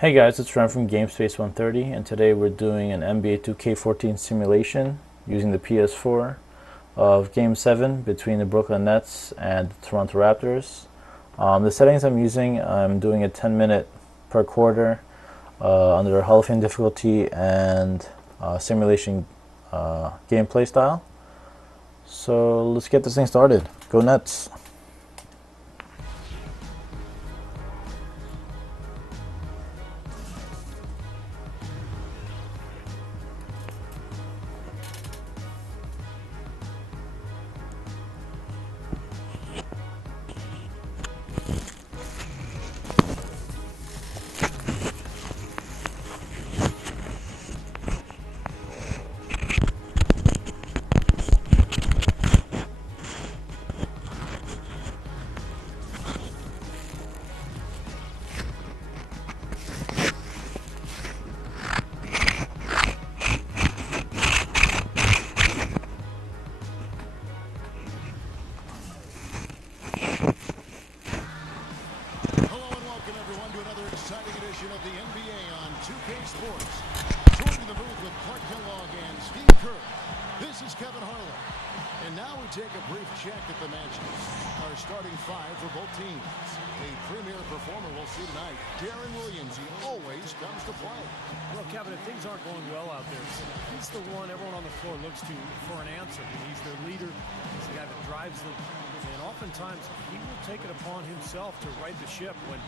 Hey guys, it's Ren from GameSpace 130, and today we're doing an NBA 2K14 simulation using the PS4 of Game 7 between the Brooklyn Nets and the Toronto Raptors. The settings I'm using, I'm doing a 10-minute per quarter under Hall of Fame difficulty and simulation gameplay style. So let's get this thing started. Go Nets! Exciting edition of the NBA on 2K Sports. Joining the booth with Clark Kellogg and Steve Kerr. This is Kevin Harlan. And now we take a brief check at the matches. Our starting five for both teams. A premier performer we'll see tonight, Deron Williams. He always comes to play. Well, Kevin, if things aren't going well out there, he's the one everyone on the floor looks to for an answer. He's their leader. He's the guy that drives them. And oftentimes, he will take it upon himself to right the ship when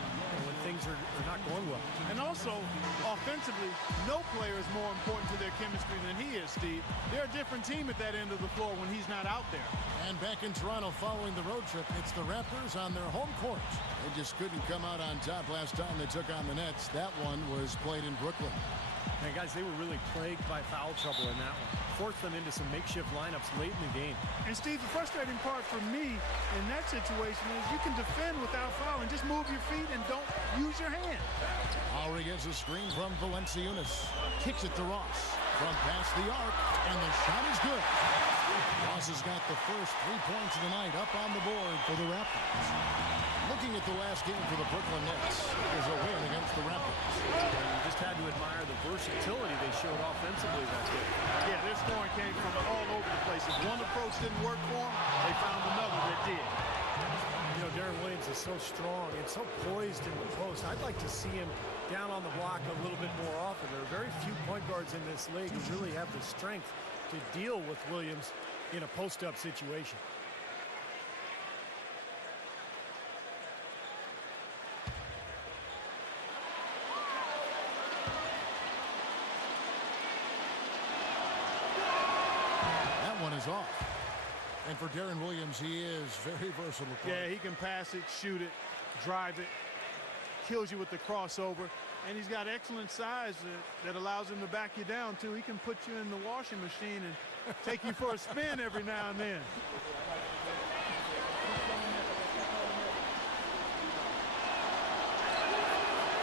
things are not going well. And also, offensively, no player is more important to their chemistry than he is, Steve. They're a different team at that end of the floor when he's not out there. And back in Toronto following the road trip, it's the Raptors on their home court. They just couldn't come out on top last time they took on the Nets. That one was played in Brooklyn. And guys, they were really plagued by foul trouble in that one. Forced them into some makeshift lineups late in the game. And Steve, the frustrating part for me in that situation is you can defend without fouling. Just move your feet and don't use your hand. Lowry gets a screen from Valanciunas. Kicks it to Ross. From past the arc, and the shot is good. Ross has got the first 3 points of the night up on the board for the Raptors. Looking at the last game for the Brooklyn Nets, it was a win against the Raptors. You just had to admire the versatility they showed offensively that day. Yeah, their scoring came from all over the place. If one approach didn't work for them, they found another that did. You know, Deron Williams is so strong and so poised in the post. I'd like to see him down on the block a little bit more often. There are very few point guards in this league who really have the strength to deal with Williams in a post-up situation. That one is off. And for Deron Williams, he is very versatile. Yeah, he can pass it, shoot it, drive it, kills you with the crossover. And he's got excellent size that allows him to back you down, too. He can put you in the washing machine and take you for a spin every now and then.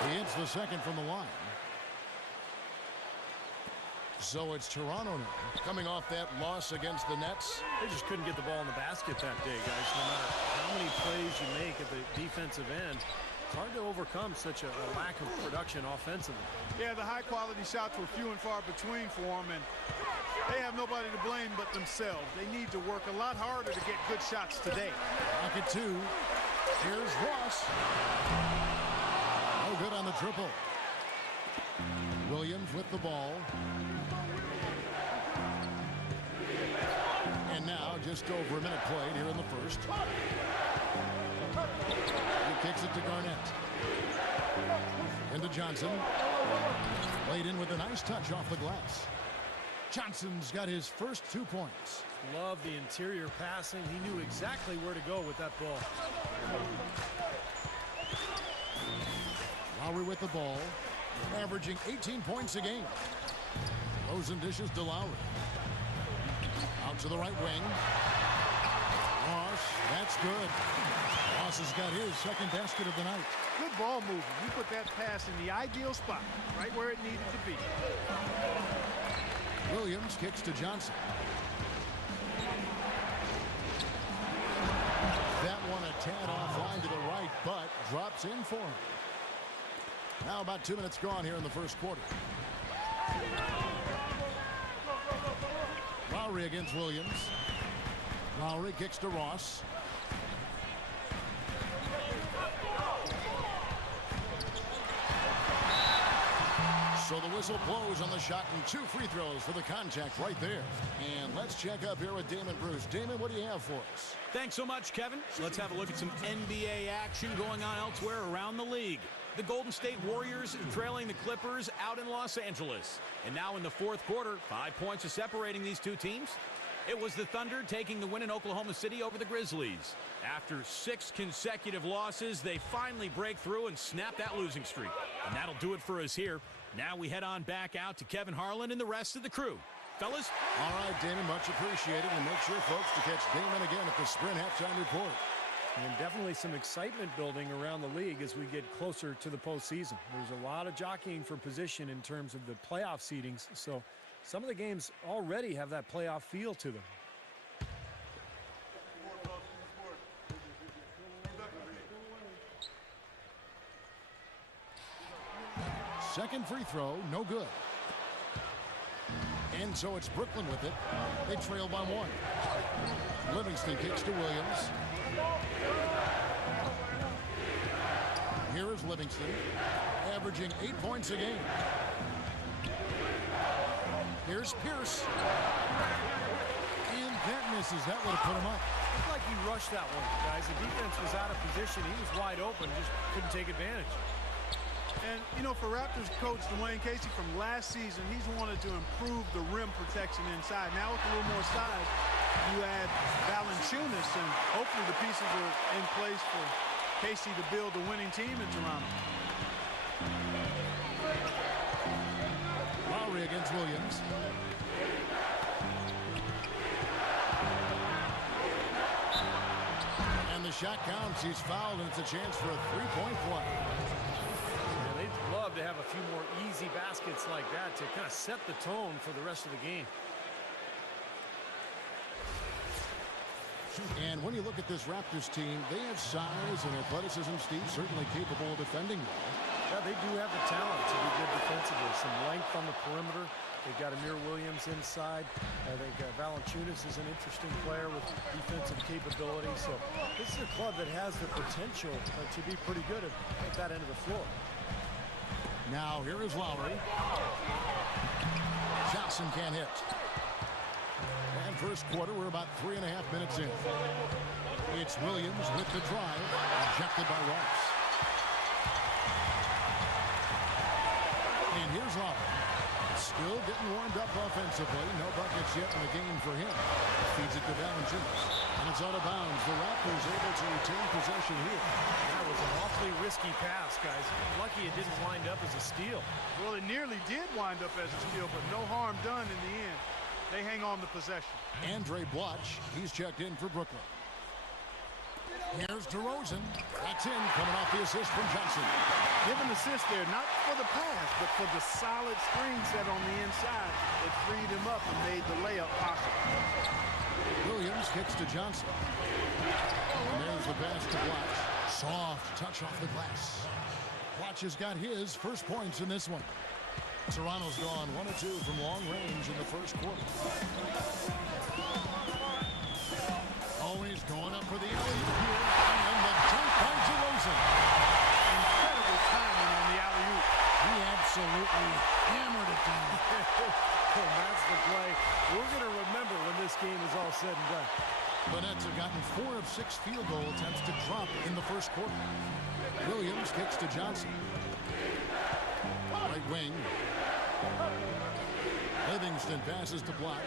He hits the second from the line. So it's Toronto now, coming off that loss against the Nets. They just couldn't get the ball in the basket that day, guys. No matter how many plays you make at the defensive end, it's hard to overcome such a lack of production offensively. Yeah, the high-quality shots were few and far between for them, and they have nobody to blame but themselves. They need to work a lot harder to get good shots today. Pocket two. Here's Ross. No good on the triple. Williams with the ball. And now just over a minute played here in the first. He kicks it to Garnett. Into Johnson. Laid in with a nice touch off the glass. Johnson's got his first 2 points. Love the interior passing. He knew exactly where to go with that ball. Lowry with the ball. Averaging 18 points a game. Throws and dishes to Lowry. Out to the right wing. Ross, that's good. Ross has got his second basket of the night. Good ball movement. You put that pass in the ideal spot, right where it needed to be. Williams kicks to Johnson. That one a tad offline to the right, but drops in for him. Now about 2 minutes gone here in the first quarter. Lowry against Williams. Lowry kicks to Ross. So the whistle blows on the shot and 2 free throws for the contact right there. And let's check up here with Damon Bruce. Damon, what do you have for us? Thanks so much, Kevin. Let's have a look at some NBA action going on elsewhere around the league. The Golden State Warriors trailing the Clippers out in Los Angeles. And now in the fourth quarter, 5 points are separating these two teams. It was the Thunder taking the win in Oklahoma City over the Grizzlies. After 6 consecutive losses, they finally break through and snap that losing streak. And that'll do it for us here. Now we head on back out to Kevin Harlan and the rest of the crew. Fellas? All right, Damon, much appreciated. And make sure, folks, to catch Damon again at the Sprint Halftime Report. And definitely some excitement building around the league as we get closer to the postseason. There's a lot of jockeying for position in terms of the playoff seedings. So some of the games already have that playoff feel to them. Second free throw, no good. And so it's Brooklyn with it. They trail by 1. Livingston kicks to Williams. Here is Livingston, averaging 8 points a game. Here's Pierce. And that misses. That would have put him up. Looked like he rushed that one, guys. The defense was out of position. He was wide open, just couldn't take advantage. And, you know, for Raptors coach Dwayne Casey from last season, he's wanted to improve the rim protection inside. Now with a little more size, you add Valanciunas, and hopefully the pieces are in place for Casey to build a winning team in Toronto. Lowry against Williams. And the shot counts. He's fouled, and it's a chance for a three-point play. Yeah, they'd love to have a few more easy baskets like that to kind of set the tone for the rest of the game. And when you look at this Raptors team, they have size and athleticism, Steve, certainly capable of defending well. Yeah, they do have the talent to be good defensively. Some length on the perimeter. They've got Amir Williams inside. I think Valanciunas is an interesting player with defensive capability. So this is a club that has the potential to be pretty good at that end of the floor. Now here is Lowry. Johnson can't hit. And first quarter, we're about 3.5 minutes in. It's Williams with the drive, rejected by Ross. And here's Lowry. Still getting warmed up offensively. No buckets yet in the game for him. Feeds it to Valanciunas. And it's out of bounds. The Raptors able to retain possession here. That was an awfully risky pass, guys. Lucky it didn't wind up as a steal. Well, it nearly did wind up as a steal, but no harm done in the end. They hang on the possession. Andre Bloch, he's checked in for Brooklyn. Here's DeRozan. That's in, coming off the assist from Johnson. Give an assist there, not for the pass, but for the solid screen set on the inside. It freed him up and made the layup possible. Williams kicks to Johnson. And there's the pass to Bloch. Soft touch off the glass. Bloch has got his first points in this one. Toronto's gone 1 of 2 from long range in the first quarter. Oh, he's going up for the alley-oop here. And the dunk by DeRozan. Incredible timing on the alley-oop. He absolutely hammered it down. And that's the play we're going to remember when this game is all said and done. The Nets have gotten 4 of 6 field goal attempts to drop in the first quarter. Williams kicks to Johnson. Right wing. Livingston passes to Bloch.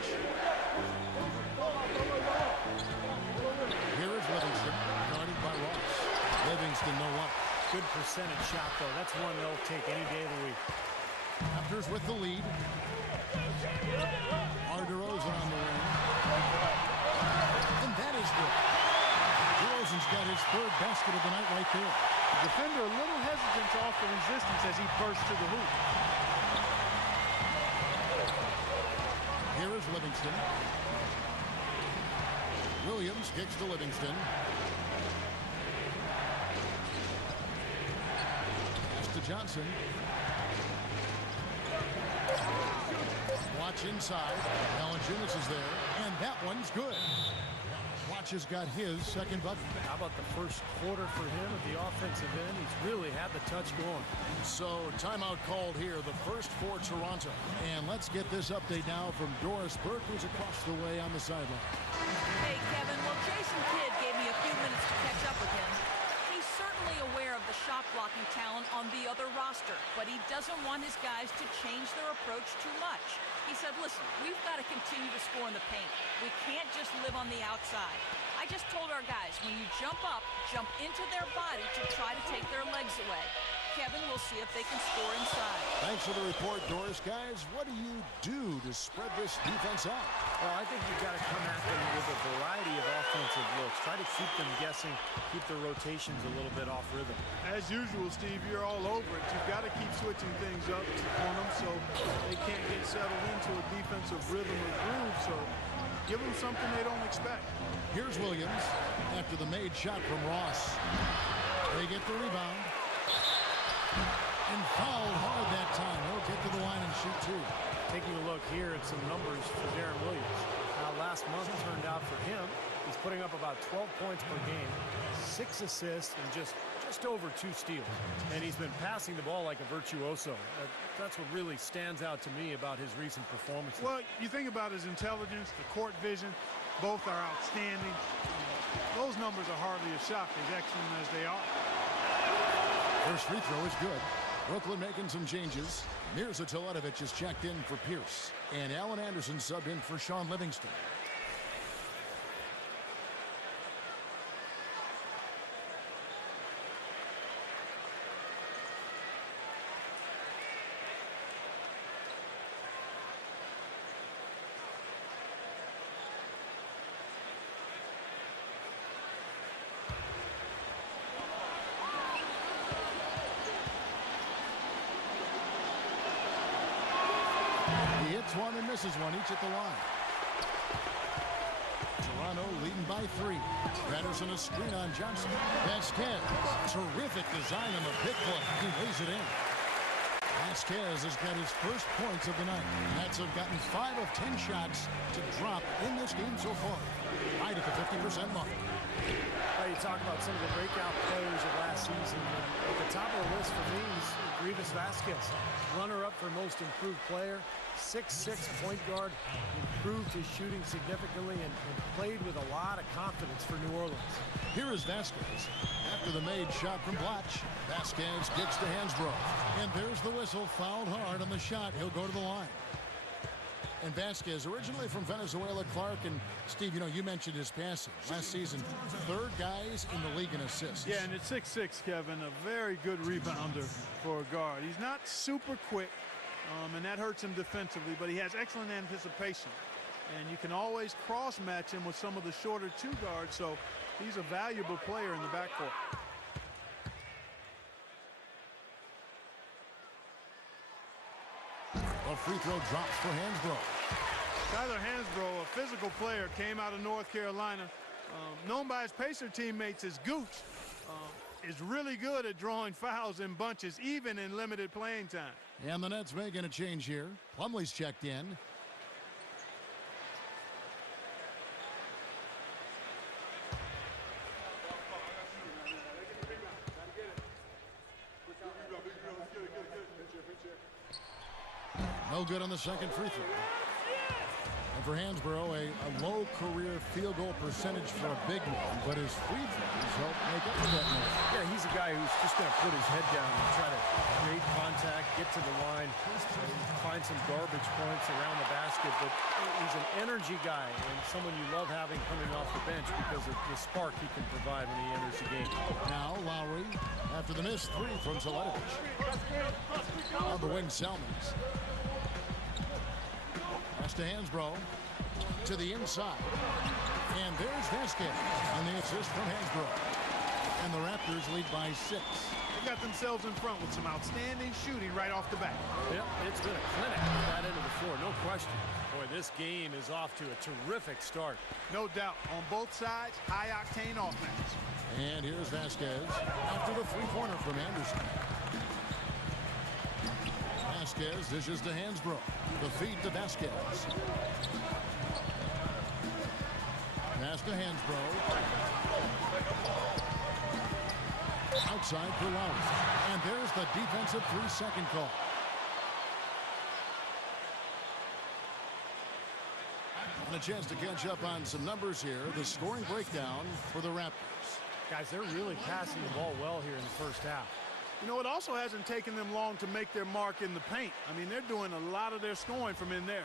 Here is Livingston, guarded by Ross. Livingston, no luck. Good percentage shot, though. That's one they'll take any day of the week. Raptors with the lead. DeRozan on the wing. And that is good. DeRozan's got his 3rd basket of the night right there. The defender a little hesitant to offer resistance as he bursts to the hoop. Here is Livingston. Williams kicks to Livingston. Pass to Johnson. Watch inside. Nanjiroh is there, and that one's good. Watch has got his second bucket. How about the first quarter for him at the offensive end? He's really had the touch going. So timeout called here, the first for Toronto. And let's get this update now from Doris Burke, who's across the way on the sideline. Hey, Kevin. Well, Jason Kidd gave me a few minutes to catch up with him. He's certainly aware of the shot blocking talent on the other roster, but he doesn't want his guys to change their approach too much. He said, listen, we've got to continue to score in the paint. We can't just live on the outside. I just told our guys, when you jump up, jump into their body to try to take their legs away. Kevin will see if they can score inside. Thanks for the report, Doris. Guys, what do you do to spread this defense out? Well, I think you've got to come at them with a variety of offensive looks. Try to keep them guessing, keep their rotations a little bit off rhythm. As usual, Steve, you're all over it. You've got to keep switching things up on them so they can't get settled into a defensive rhythm or groove. So give them something they don't expect. Here's Williams after the made shot from Ross. They get the rebound. And fouled hard that time. He'll get to the line and shoot two. Taking a look here at some numbers for Darren Williams. Last month turned out for him. He's putting up about 12 points per game, 6 assists, and just over 2 steals. And he's been passing the ball like a virtuoso. That's what really stands out to me about his recent performances. Well, you think about his intelligence, the court vision, both are outstanding. Those numbers are hardly a shock, as excellent as they are. First free throw is good. Brooklyn making some changes. Mirza Teletovic is checked in for Pierce. And Alan Anderson subbed in for Sean Livingston. He hits one and misses one, each at the line. Toronto leading by 3. Patterson a screen on Johnson. Vasquez, terrific design on the pick play. He lays it in. Vasquez has got his first points of the night. Nets have gotten 5 of 10 shots to drop in this game so far. Right at the 50% mark. You talk about some of the breakout players of last season. At the top of the list for me is Grievous Vasquez. Runner-up for most improved player. 6'6" point guard. Improved his shooting significantly and played with a lot of confidence for New Orleans. Here is Vasquez. After the made shot from Blatch, Vasquez gets to Hansbrough. And there's the whistle. Fouled hard on the shot. He'll go to the line. And Vasquez, originally from Venezuela, Clark, and Steve, you know, you mentioned his passing. Last season, 3rd guys in the league in assists. Yeah, and at 6'6", Kevin, a very good rebounder for a guard. He's not super quick, and that hurts him defensively, but he has excellent anticipation. And you can always cross-match him with some of the shorter 2 guards, so he's a valuable player in the backcourt. A free throw drops for Hansbrough. Tyler Hansbrough, a physical player, came out of North Carolina, known by his Pacer teammates as Gooch, is really good at drawing fouls in bunches, even in limited playing time. And the Nets making a change here. Plumlee's checked in. No good on the second free throw. And for Hansbrough, a low career field goal percentage for a big one, but his free throws help make up for that one. Yeah, he's a guy who's just going to put his head down and try to create contact, get to the line, find some garbage points around the basket, but he's an energy guy and someone you love having coming off the bench because of the spark he can provide when he enters the game. Now Lowry, after the missed 3 from Teletovic. On the wing, Salmons. Pass to Hansbrough. To the inside. And there's Vasquez. And the assist from Hansbrough. And the Raptors lead by 6. They got themselves in front with some outstanding shooting right off the bat. Yep, it's been a clinic at that end of the floor, no question. Boy, this game is off to a terrific start. No doubt. On both sides, high-octane offense. And here's Vasquez after the 3-pointer from Anderson. Vasquez dishes to Hansbrough. The feed to Vasquez. Pass to Hansbrough. Outside for Lowry. And there's the defensive 3-second call. And a chance to catch up on some numbers here. The scoring breakdown for the Raptors. Guys, they're really passing the ball well here in the first half. You know, it also hasn't taken them long to make their mark in the paint. I mean, they're doing a lot of their scoring from in there.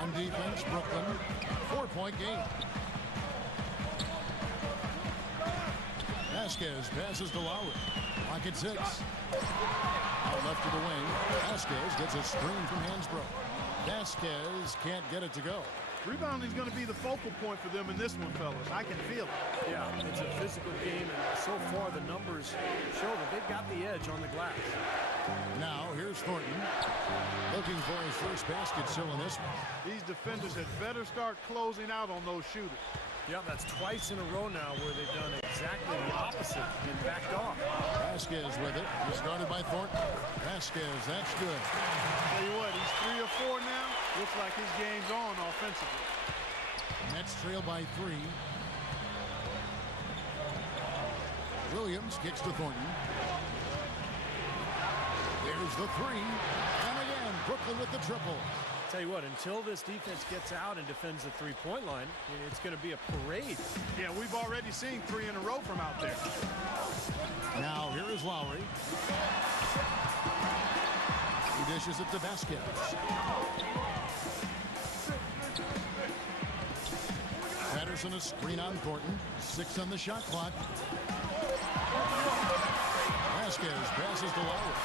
On defense, Brooklyn, 4-point game. Vasquez passes to Lowry. Pocket 6. Out left to the wing. Vasquez gets a screen from Hansbrough. Vasquez can't get it to go. Rebounding is going to be the focal point for them in this one, fellas. I can feel it. Yeah, it's a physical game, and so far the numbers show that they've got the edge on the glass. Now, here's Thornton. Looking for his first basket still in this one. These defenders had better start closing out on those shooters. Yeah, that's twice in a row now where they've done exactly the opposite and backed off. Vasquez with it. He's guarded by Thornton. Vasquez, that's good. Tell you what, he's 3 or 4 now. Looks like his game's on offensively. Nets trail by 3. Williams kicks to Thornton. There's the 3. And again, Brooklyn with the triple. Tell you what, until this defense gets out and defends the three-point line, it's going to be a parade. Yeah, we've already seen 3 in a row from out there. Now, here is Lowry. He dishes it to Vasquez. Patterson a screen on Thornton. 6 on the shot clock. Vasquez passes to Lowry.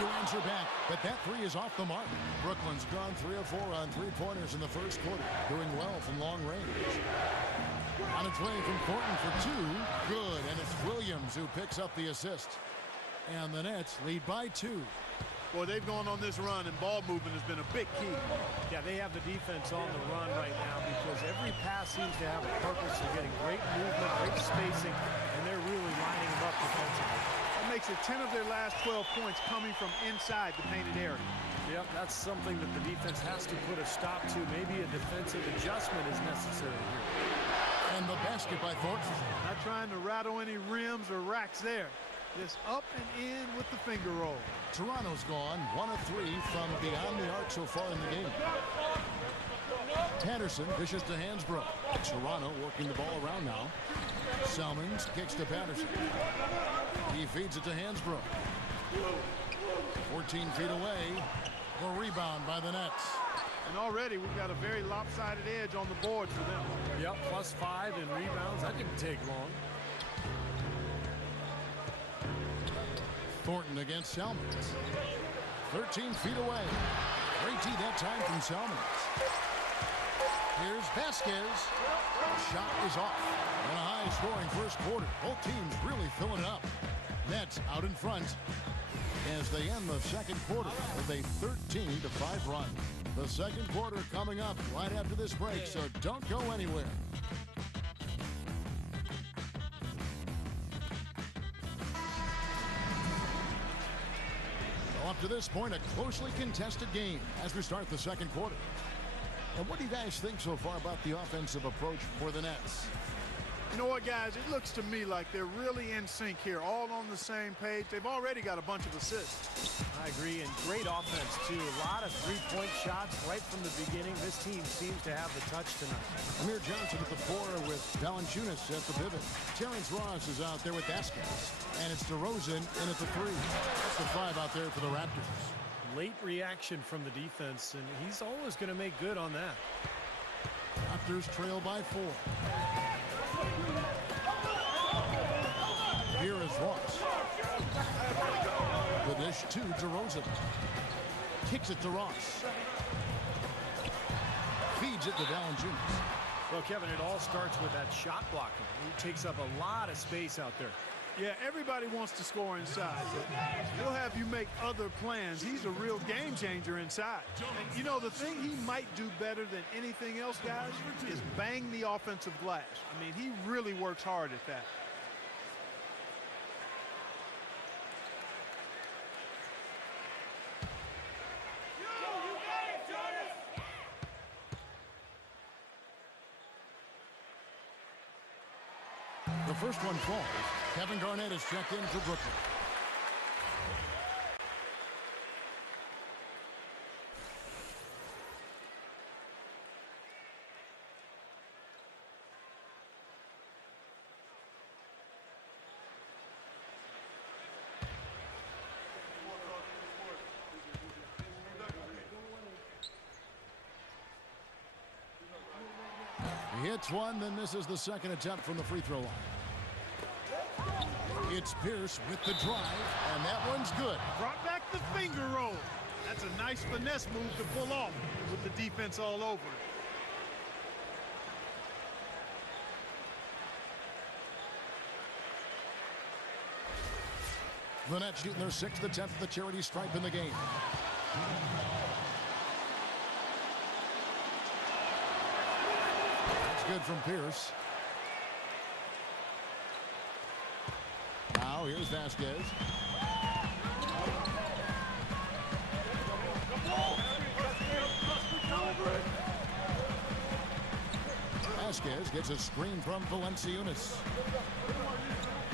Trying to answer back, but that 3 is off the mark. Brooklyn's gone 3 of 4 on 3-pointers in the first quarter, doing well from long range. On its way from Thornton for 2. Good, and it's Williams who picks up the assist. And the Nets lead by 2. Boy, they've gone on this run, and ball movement has been a big key. Yeah, they have the defense on the run right now because every pass seems to have a purpose. They're getting great movement, great spacing, and they're really lining them up defensively. That makes it 10 of their last 12 points coming from inside the painted area. Yep, that's something that the defense has to put a stop to. Maybe a defensive adjustment is necessary here. And the basket by Thornton. Not trying to rattle any rims or racks there. Just up and in with the finger roll. Toronto's gone 1 of 3 from beyond the arc so far in the game. Patterson dishes to Hansbrough. Toronto working the ball around now. Salmons kicks to Patterson. He feeds it to Hansbrough. 14 feet away. The rebound by the Nets. And already we've got a very lopsided edge on the board for them. Yep, +5 in rebounds. That didn't take long. Thornton against Salmons. 13 feet away. Great tee that time from Salmons. Here's Vasquez. Shot is off. And a high-scoring first quarter. Both teams really filling it up. Nets out in front as they end the second quarter with a 13-5 run. The second quarter coming up right after this break, so don't go anywhere. Up to this point, a closely contested game as we start the second quarter. And what do you guys think so far about the offensive approach for the Nets? You know what, guys? It looks to me like they're really in sync here, all on the same page. They've already got a bunch of assists. I agree, and great offense, too. A lot of three-point shots right from the beginning. This team seems to have the touch tonight. Amir Johnson at the 4 with Valanciunas at the pivot. Terrence Ross is out there with Vasquez. And it's DeRozan in at the 3. That's the 5 out there for the Raptors. Late reaction from the defense, and he's always going to make good on that. Raptors trail by 4. Here is Ross. The dish to DeRozan. Kicks it to Ross. Feeds it to Valanciunas. Well, Kevin, it all starts with that shot blocking. He takes up a lot of space out there. Yeah, everybody wants to score inside, but he'll have you make other plans. He's a real game changer inside. And, you know, the thing he might do better than anything else, guys, is bang the offensive glass. I mean, he really works hard at that. The first one falls. Kevin Garnett is checked in for Brooklyn. He hits one, then misses the second attempt from the free throw line. It's Pierce with the drive, and that one's good. Brought back the finger roll. That's a nice finesse move to pull off with the defense all over it. The Nets shooting their sixth attempt at the charity stripe in the game. That's good from Pierce. Now here's Vasquez. Vasquez gets a screen from Valanciunas.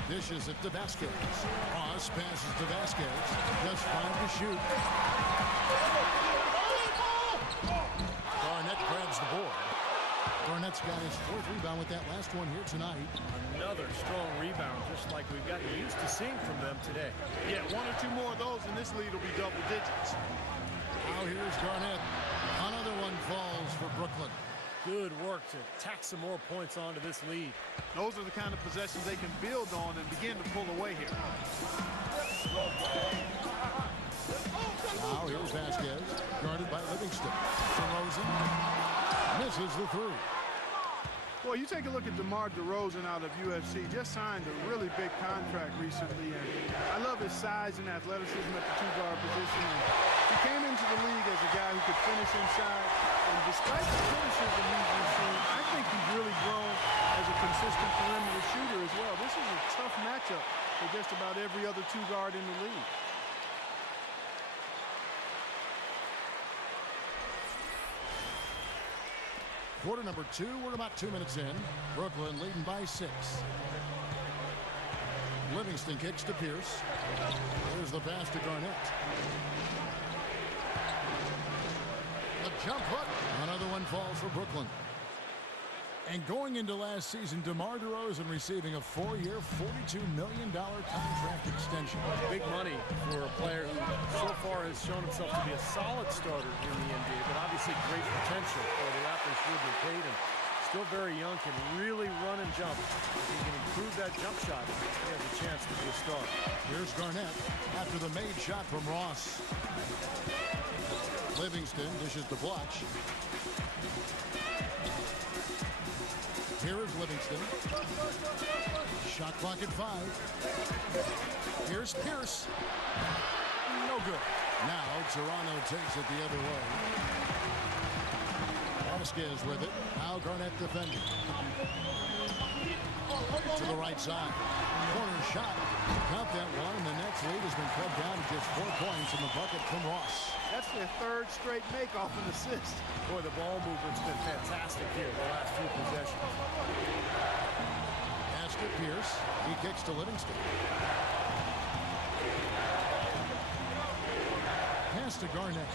Dishes it to Vasquez. Ross passes to Vasquez. Just 5 to shoot. Garnett grabs the board. Garnett's got his 4th rebound with that last one here tonight. Another strong rebound, just like we've gotten used to seeing from them today. Yeah, 1 or 2 more of those, and this lead will be double digits. Now here's Garnett. Another one falls for Brooklyn. Good work to tack some more points onto this lead. Those are the kind of possessions they can build on and begin to pull away here. Now here's Vasquez, guarded by Livingston. DeRozan misses the 3. Boy, you take a look at DeMar DeRozan out of UFC. Just signed a really big contract recently, and I love his size and athleticism at the 2-guard position. And he came into the league as a guy who could finish inside, and despite the criticism he's received, I think he's really grown as a consistent perimeter shooter as well. This is a tough matchup for just about every other 2-guard in the league. Quarter number 2, we're about 2 minutes in. Brooklyn leading by 6. Livingston kicks to Pierce. Here's the pass to Garnett. The jump hook. Another one falls for Brooklyn. And going into last season, DeMar DeRozan receiving a 4-year, $42 million contract extension. Big money for a player who so far has shown himself to be a solid starter in the NBA, but obviously great potential for the Raptors would be paid him. Still very young, can really run and jump. If he can improve that jump shot, he has a chance to be a star. Here's Garnett after the made shot from Ross. Livingston dishes to Blotch. Here is Livingston. Shot clock at 5. Here's Pierce. No good. Now Toronto takes it the other way. Vasquez with it. Now Garnett defending. To the right side. Corner shot. Count that one, and the Nets lead has been cut down to just 4 points in the bucket from Ross. That's their 3rd straight make off an assist. Boy, the ball movement's been fantastic here the last few possessions. Pass to Pierce. He kicks to Livingston. Pass to Garnett.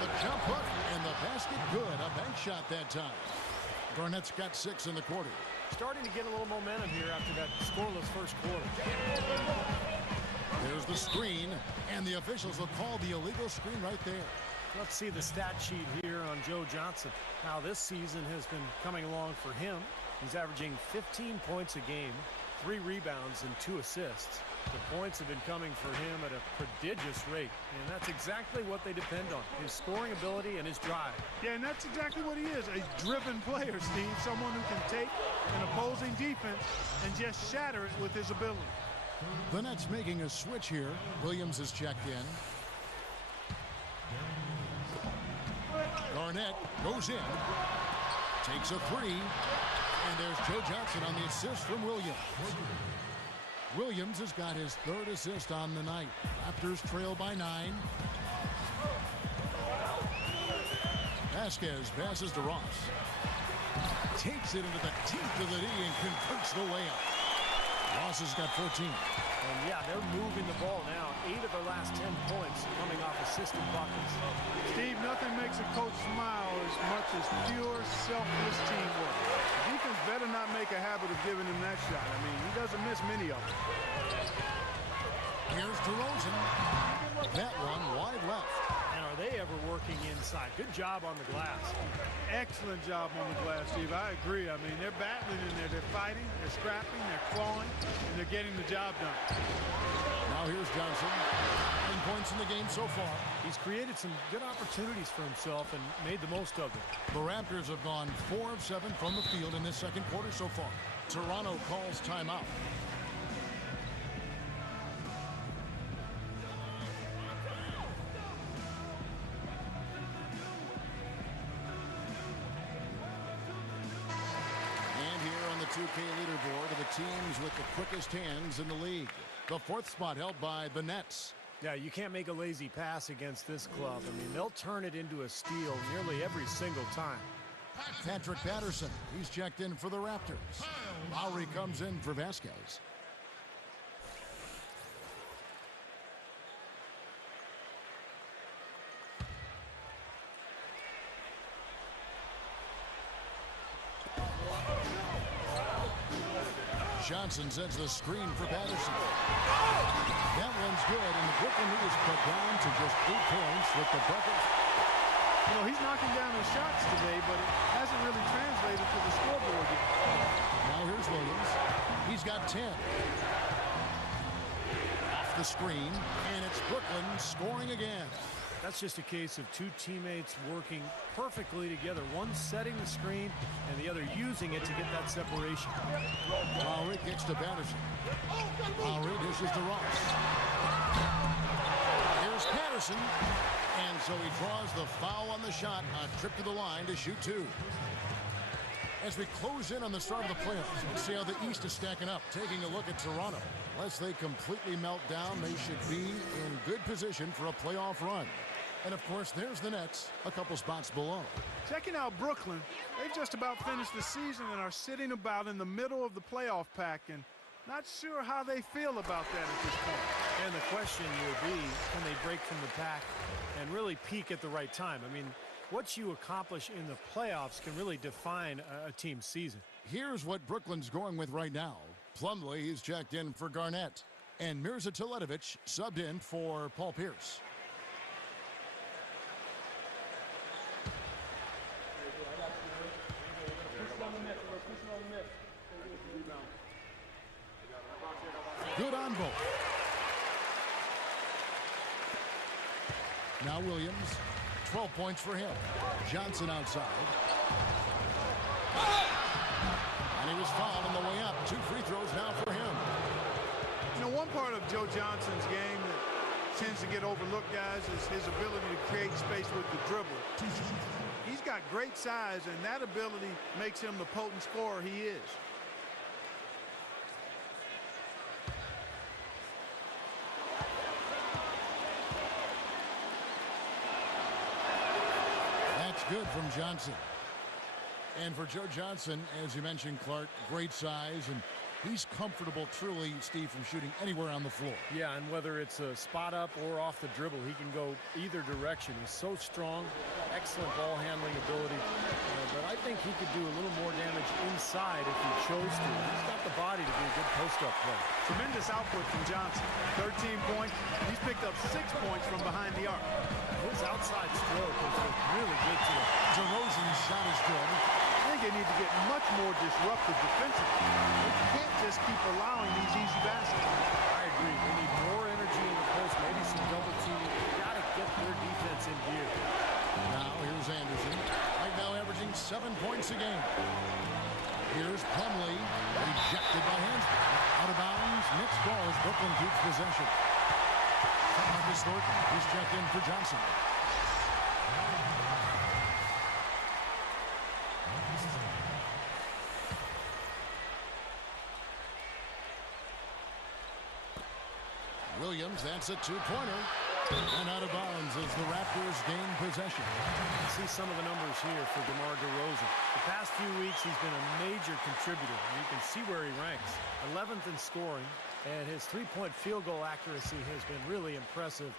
The jump hook and the basket good. A bank shot that time. Garnett's got 6 in the quarter. Starting to get a little momentum here after that scoreless first quarter. There's the screen, and the officials will call the illegal screen right there. Let's see the stat sheet here on Joe Johnson. How this season has been coming along for him. He's averaging 15 points a game, 3 rebounds, and 2 assists. The points have been coming for him at a prodigious rate, and that's exactly what they depend on, his scoring ability and his drive. Yeah, and that's exactly what he is, a driven player, Steve. Someone who can take an opposing defense and just shatter it with his ability. The Nets making a switch here. Williams is checked in. Garnett goes in, takes a three, and there's Joe Johnson on the assist from Williams. Williams has got his third assist on the night. Raptors trail by 9. Vasquez passes to Ross. Takes it into the teeth of the D and converts the layup. Ross has got 14. And yeah, they're moving the ball now. 8 of their last 10 points coming off assisted buckets. Steve, nothing makes a coach smile as much as pure, selfless teamwork. The defense better not make a habit of giving him that shot. I mean, he doesn't miss many of them. Here's DeRozan. That one wide left. And are they ever working inside? Good job on the glass. Excellent job on the glass, Steve. I agree. I mean, they're battling in there. They're fighting, they're scrapping, they're clawing, and they're getting the job done. Now here's Johnson. 9 points in the game so far. He's created some good opportunities for himself and made the most of them. The Raptors have gone 4 of 7 from the field in this second quarter so far. Toronto calls timeout. And here on the 2K leaderboard are the teams with the quickest hands in the league. The 4th spot held by the Nets. Yeah, you can't make a lazy pass against this club. I mean, they'll turn it into a steal nearly every single time. Patrick Patterson, he's checked in for the Raptors. Lowry comes in for Vasquez. Johnson sets the screen for Patterson. That one's good, and the Brooklyn Nets cut down to just 8 points with the bucket. You know, he's knocking down his shots today, but it hasn't really translated to the scoreboard yet. Now here's Williams. He's got 10. Off the screen, and it's Brooklyn scoring again. That's just a case of 2 teammates working perfectly together. One setting the screen and the other using it to get that separation. Lowry kicks to Patterson. Lowry dishes to Ross. Here's Patterson. And so he draws the foul on the shot. A trip to the line to shoot 2. As we close in on the start of the playoffs, let's see how the East is stacking up. Taking a look at Toronto. Unless they completely melt down, they should be in good position for a playoff run. And, of course, there's the Nets, a couple spots below. Checking out Brooklyn, they've just about finished the season and are sitting about in the middle of the playoff pack, and not sure how they feel about that at this point. And the question will be, can they break from the pack and really peak at the right time? I mean, what you accomplish in the playoffs can really define a team's season. Here's what Brooklyn's going with right now. Plumlee is checked in for Garnett, and Mirza Teletovic subbed in for Paul Pierce. Good on both. Now Williams, 12 points for him. Johnson outside. And he was fouled on the way up. 2 free throws now for him. You know, one part of Joe Johnson's game that tends to get overlooked, guys, is his ability to create space with the dribble. He's got great size, and that ability makes him the potent scorer he is. That's good from Johnson. And for Joe Johnson, as you mentioned, Clark, great size, and he's comfortable, truly, Steve, from shooting anywhere on the floor. Yeah, and whether it's a spot up or off the dribble, he can go either direction. He's so strong, excellent ball handling ability. But I think he could do a little more damage inside if he chose to. He's got the body to be a good post-up player. Tremendous output from Johnson. 13 points. He's picked up 6 points from behind the arc. His outside stroke has looked really good to him. DeRozan's shot is good. I think they need to get much more disruptive defensively. They can't just keep allowing these easy baskets. I agree. They need more energy in the post, maybe some double teaming. They've got to get their defense in gear. Now here's Anderson. Right now averaging 7 points a game. Here's Plumlee. Rejected by Hansbrough. Out of bounds. Next ball as Brooklyn keeps possession. Marcus Thornton. He's checked in for Johnson. Williams, that's a two-pointer. And out of bounds as the Raptors gain possession. See some of the numbers here for DeMar DeRozan. The past few weeks, he's been a major contributor. You can see where he ranks. 11th in scoring, and his three-point field goal accuracy has been really impressive.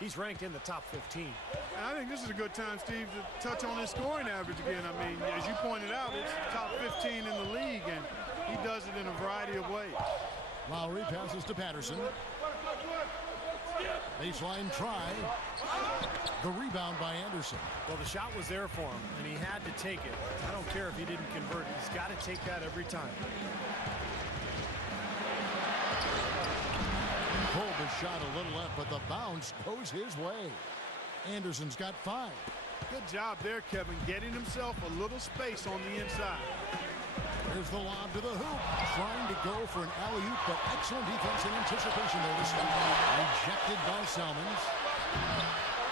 He's ranked in the top 15. And I think this is a good time, Steve, to touch on his scoring average again. I mean, as you pointed out, it's top 15 in the league, and he does it in a variety of ways. Lowry passes to Patterson. Baseline try. The rebound by Anderson. Well, the shot was there for him, and he had to take it. I don't care if he didn't convert. He's got to take that every time. Pulled the shot a little left, but the bounce goes his way. Anderson's got 5. Good job there, Kevin, getting himself a little space on the inside. Here's the lob to the hoop. Trying to go for an alley-oop, but excellent defense and anticipation there to stop. Rejected by Salmons.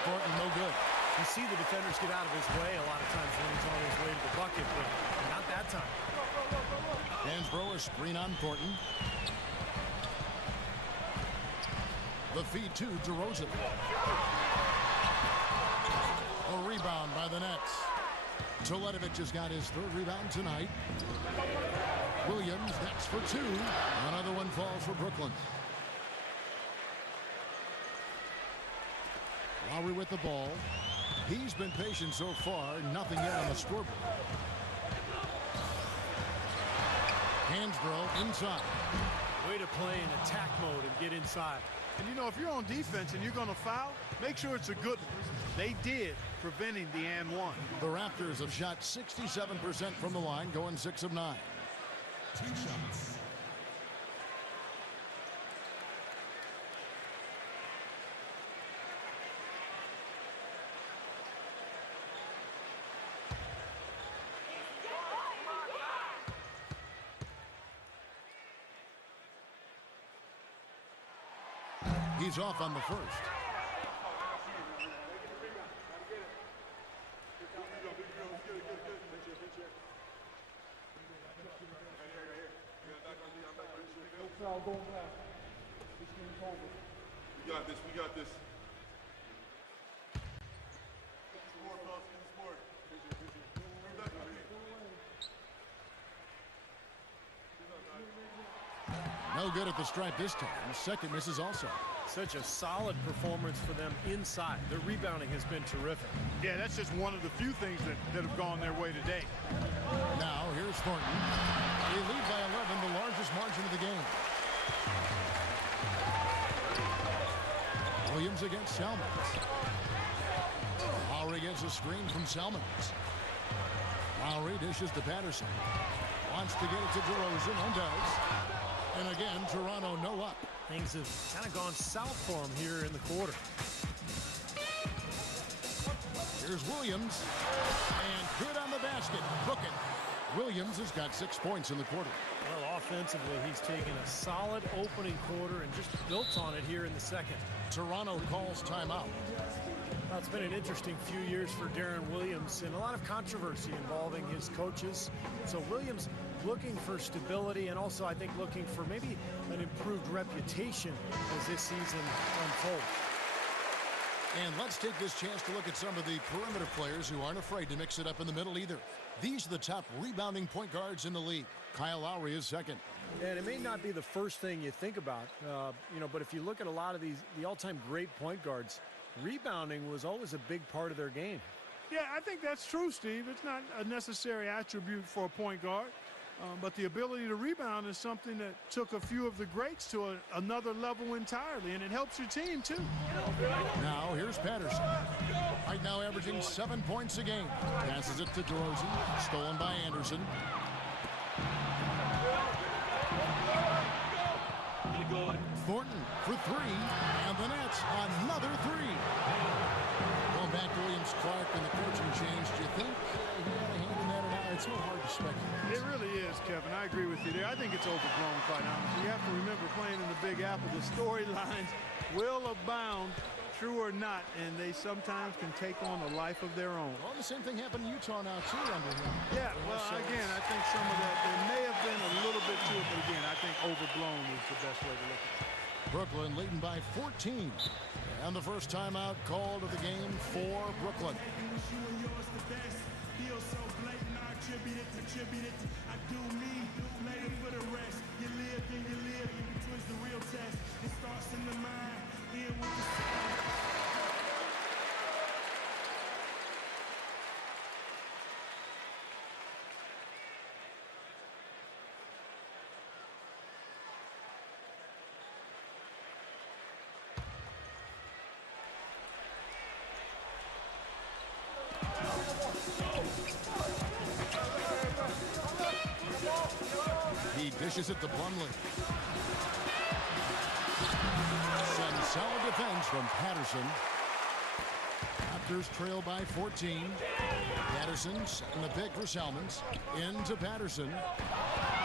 Thornton, no good. You see the defenders get out of his way a lot of times when he's on his way to the bucket, but not that time. Hansbrough, a screen on Thornton. The feed to DeRozan. A rebound by the Nets. Toledovich has got his 3rd rebound tonight. Williams, that's for 2. Another one falls for Brooklyn. Lowry with the ball. He's been patient so far. Nothing yet on the scoreboard. Hansbrough inside. Way to play in attack mode and get inside. And, you know, if you're on defense and you're going to foul, make sure it's a good one. They did, preventing the and one. The Raptors have shot 67% from the line, going 6 of 9. 2 shots. He's off on the first. We got this. We got this. No good at the stripe this time. Second misses also. Such a solid performance for them inside. Their rebounding has been terrific. Yeah, that's just one of the few things that have gone their way today. Now, here's Thornton. They lead by 11, the largest margin of the game. Williams against Salmons. Lowry gets a screen from Salmons. Lowry dishes to Patterson. Wants to get it to DeRozan and does. And again, Toronto no up. Things have kind of gone south for him here in the quarter. Here's Williams. And good on the basket. Book it. Williams has got 6 points in the quarter. Well, offensively, he's taken a solid opening quarter and just built on it here in the second. Toronto calls timeout. Well, it's been an interesting few years for Deron Williams and a lot of controversy involving his coaches. So Williams looking for stability and also, I think, looking for maybe an improved reputation as this season unfolds. And let's take this chance to look at some of the perimeter players who aren't afraid to mix it up in the middle either. These are the top rebounding point guards in the league. Kyle Lowry is second. And it may not be the first thing you think about, but if you look at a lot of the all-time great point guards, rebounding was always a big part of their game. Yeah, I think that's true, Steve. It's not a necessary attribute for a point guard. But the ability to rebound is something that took a few of the greats to another level entirely, and it helps your team, too. Now, here's Patterson. Right now averaging 7 points a game. Passes it to DeRozan. Stolen by Anderson. Anderson. Thornton for three, and the Nets another three. Going back to Williams-Clark and the coaching change, do you think he had a hand in that or not? It's so hard to speculate. It really is, Kevin. I agree with you there. I think it's overblown, quite honestly. You have to remember playing in the Big Apple, the storylines will abound, true or not, and they sometimes can take on a life of their own. Well, the same thing happened in Utah now, too, under him. Yeah, well, again, I think some of that, there may have been a little bit to it, but again, I think overblown is the best way to look at it. Brooklyn leading by 14. And the first timeout called of the game for Brooklyn. He dishes it to Plumlee. Some solid defense from Patterson. Raptors trail by 14. Patterson setting the pick for Salmons. Into Patterson.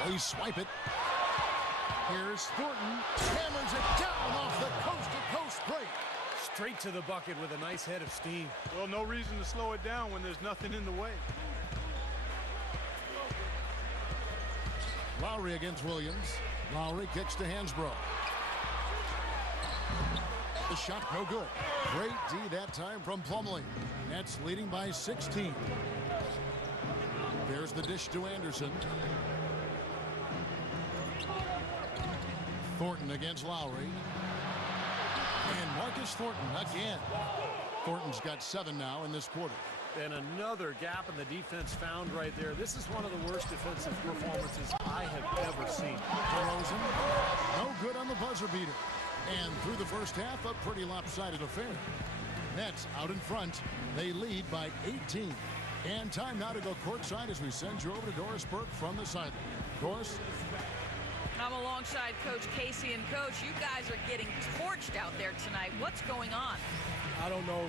They swipe it. Here's Thornton. Hammers it down off the coast-to-coast break. Straight to the bucket with a nice head of steam. Well, no reason to slow it down when there's nothing in the way. Lowry against Williams. Lowry kicks to Hansbrough. The shot no good. Great D that time from Plumlee. Nets leading by 16. There's the dish to Anderson. Thornton against Lowry. And Marcus Thornton again. Thornton's got 7 now in this quarter. And another gap in the defense found right there. This is one of the worst defensive performances I have ever seen. DeRozan, no good on the buzzer beater. And through the first half, a pretty lopsided affair. Nets out in front. They lead by 18. And time now to go courtside as we send you over to Doris Burke from the sideline. Doris? I'm alongside Coach Casey. And, Coach, you guys are getting torched out there tonight. What's going on? I don't know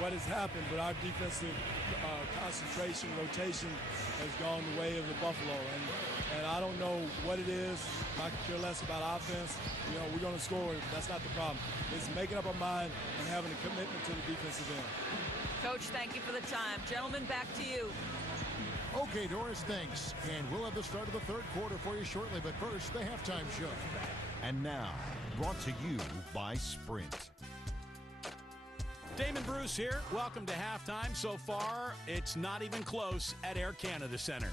what has happened, but our defensive concentration, rotation has gone the way of the Buffalo. And I don't know what it is. I could care less about offense. You know, we're going to score. That's not the problem. It's making up our mind and having a commitment to the defensive end. Coach, thank you for the time. Gentlemen, back to you. Okay, Doris, thanks. And we'll have the start of the third quarter for you shortly. But first, the halftime show. And now, brought to you by Sprint. Damon Bruce here. Welcome to halftime. So far, it's not even close at Air Canada Center.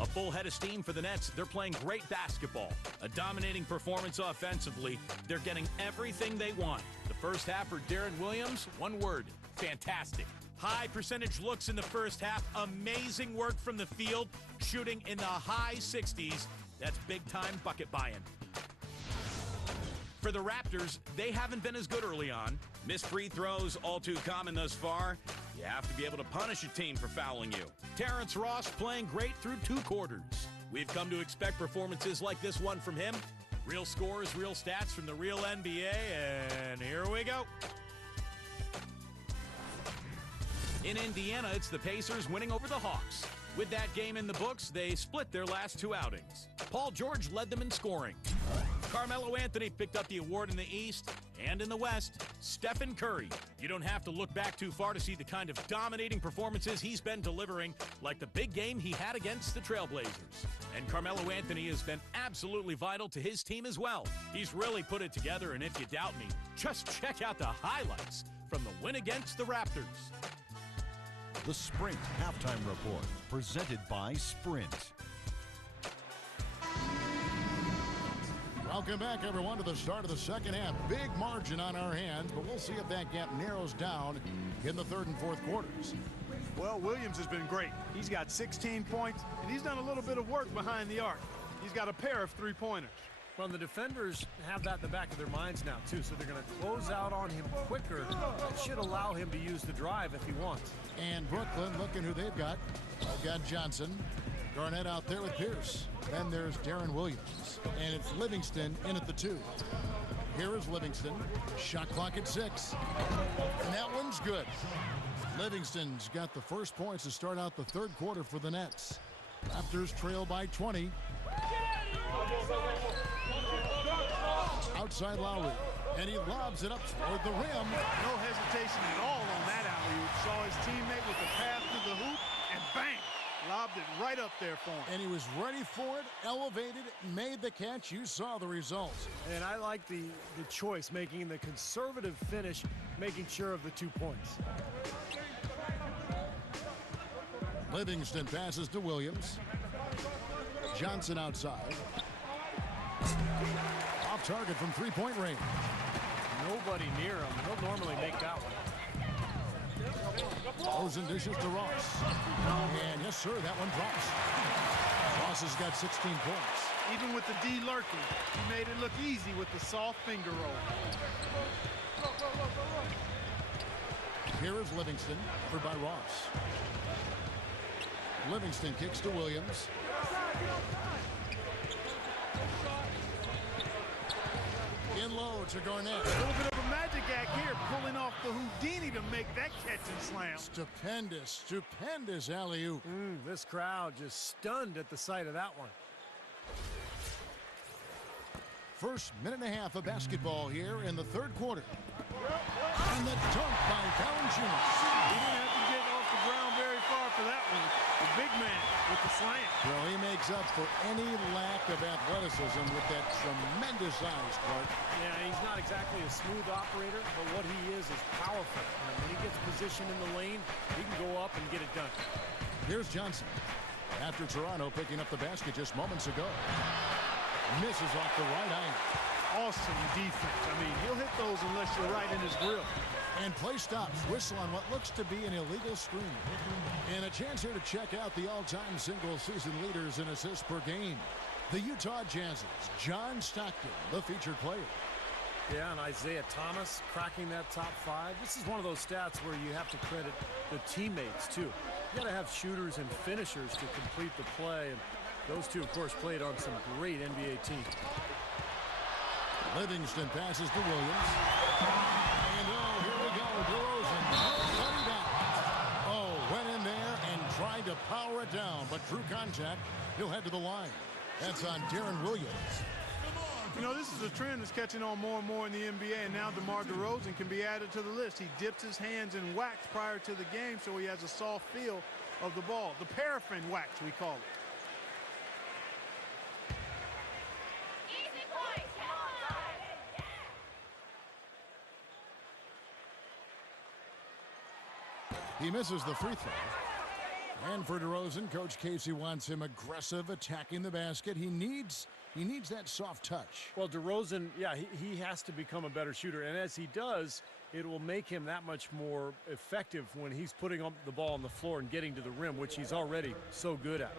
A full head of steam for the Nets. They're playing great basketball. A dominating performance offensively. They're getting everything they want. The first half for Darren Williams, one word, fantastic. High percentage looks in the first half. Amazing work from the field. Shooting in the high 60s. That's big-time bucket buy-in. For the Raptors, they haven't been as good early on. Missed free throws, all too common thus far. You have to be able to punish a team for fouling you. Terrence Ross playing great through 2 quarters. We've come to expect performances like this one from him. Real scores, real stats from the real NBA, and here we go. In Indiana, it's the Pacers winning over the Hawks. With that game in the books, they split their last 2 outings. Paul George led them in scoring. Carmelo Anthony picked up the award in the East, and in the West, Stephen Curry. You don't have to look back too far to see the kind of dominating performances he's been delivering, like the big game he had against the Trailblazers. And Carmelo Anthony has been absolutely vital to his team as well. He's really put it together, and if you doubt me, just check out the highlights from the win against the Raptors. The Sprint Halftime Report, presented by Sprint. Welcome back, everyone, to the start of the second half. Big margin on our hands, but we'll see if that gap narrows down in the third and fourth quarters. Well, Williams has been great. He's got 16 points, and he's done a little bit of work behind the arc. He's got a pair of 3-pointers. Well, the defenders have that in the back of their minds now, too, so they're going to close out on him quicker. That should allow him to use the drive if he wants. And Brooklyn, looking who they've got. They've got Johnson. Garnett out there with Pierce. Then there's Darren Williams. And it's Livingston in at the 2. Here is Livingston. Shot clock at 6. And that one's good. Livingston's got the first points to start out the third quarter for the Nets. Raptors trail by 20. Outside Lowry. And he lobs it up toward the rim. No hesitation at all on that alley-oop. Saw his teammate with the pass to the hoop, and bang! Lobbed it right up there for him. And he was ready for it, elevated, made the catch. You saw the result. And I like the choice, making the conservative finish, making sure of the 2 points. Livingston passes to Williams. Johnson outside. Off target from three-point range. Nobody near him. He'll normally make that one. Throws and dishes to Ross. And yes, sir, that one drops. Ross has got 16 points. Even with the D lurking, he made it look easy with the soft finger roll. Here is Livingston, covered by Ross. Livingston kicks to Williams. In low to Garnett. A little bit of a magic act here, pulling off the Houdini to make that catch and slam. Stupendous, stupendous alley-oop. This crowd just stunned at the sight of that one. First minute and a half of basketball here in the third quarter. And the dunk by Valanciunas. He didn't have to get off the ground very far for that one. The big man with the slam. Well, he makes up for any lack of athleticism with that tremendous size, Clark. Yeah, he's not exactly a smooth operator, but what he is powerful. And when he gets positioned in the lane, he can go up and get it done. Here's Johnson. After Toronto picking up the basket just moments ago. Misses off the right angle. Awesome defense. I mean, he'll hit those unless you're right in his grill. And play stops. Whistle on what looks to be an illegal screen. And a chance here to check out the all-time single-season leaders in assists per game. The Utah Jazz's John Stockton, the featured player. Yeah, and Isaiah Thomas cracking that top 5. This is one of those stats where you have to credit the teammates, too. You got to have shooters and finishers to complete the play. And those two, of course, played on some great NBA teams. Livingston passes to Williams. And oh, here we go. DeRozan. Nobody back. Oh, went in there and tried to power it down, but drew contact. He'll head to the line. That's on Darren Williams. You know, this is a trend that's catching on more and more in the NBA, and now DeMar DeRozan can be added to the list. He dips his hands in wax prior to the game, so he has a soft feel of the ball. The paraffin wax, we call it. He misses the free throw. And for DeRozan, Coach Casey wants him aggressive, attacking the basket. He needs that soft touch. Well, DeRozan, yeah, he has to become a better shooter. And as he does, it will make him that much more effective when he's putting up the ball on the floor and getting to the rim, which he's already so good at.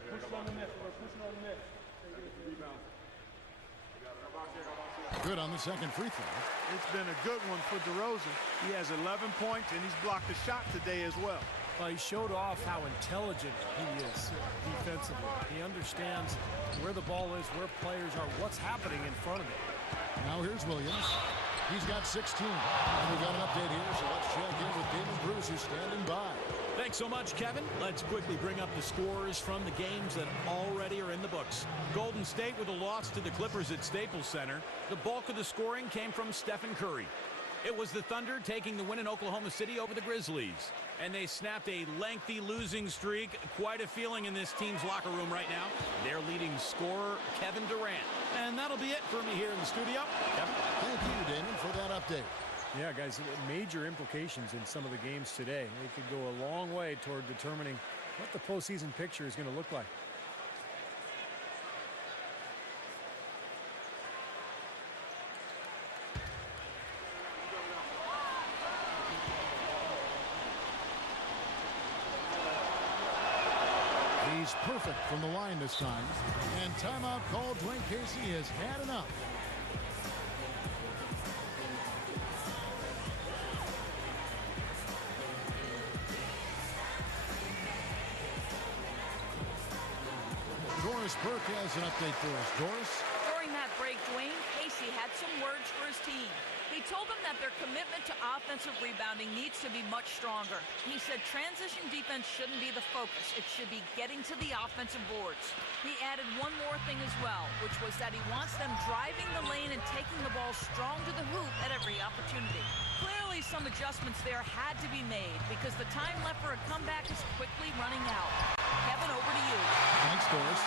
Good on the second free throw. It's been a good one for DeRozan. He has 11 points, and he's blocked a shot today as well. Well, he showed off how intelligent he is defensively. He understands where the ball is, where players are, what's happening in front of him. Now here's Williams. He's got 16. And we've got an update here, so let's check in with David Bruce, who's standing by. Thanks so much, Kevin. Let's quickly bring up the scores from the games that already are in the books. Golden State with a loss to the Clippers at Staples Center. The bulk of the scoring came from Stephen Curry. It was the Thunder taking the win in Oklahoma City over the Grizzlies. And they snapped a lengthy losing streak. Quite a feeling in this team's locker room right now. Their leading scorer, Kevin Durant. And that'll be it for me here in the studio. Kevin. Thank you, Damon, for that update. Yeah, guys, major implications in some of the games today. It could go a long way toward determining what the postseason picture is going to look like. He's perfect from the line this time. And timeout called. Dwayne Casey has had enough. Doris Burke has an update for us. Doris? During that break, Dwayne Casey had some words for his team. He told them that their commitment to offensive rebounding needs to be much stronger. He said transition defense shouldn't be the focus. It should be getting to the offensive boards. He added one more thing as well, which was that he wants them driving the lane and taking the ball strong to the hoop at every opportunity. Clearly, some adjustments there had to be made because the time left for a comeback is quickly running out. Kevin, over to you. Thanks, Doris.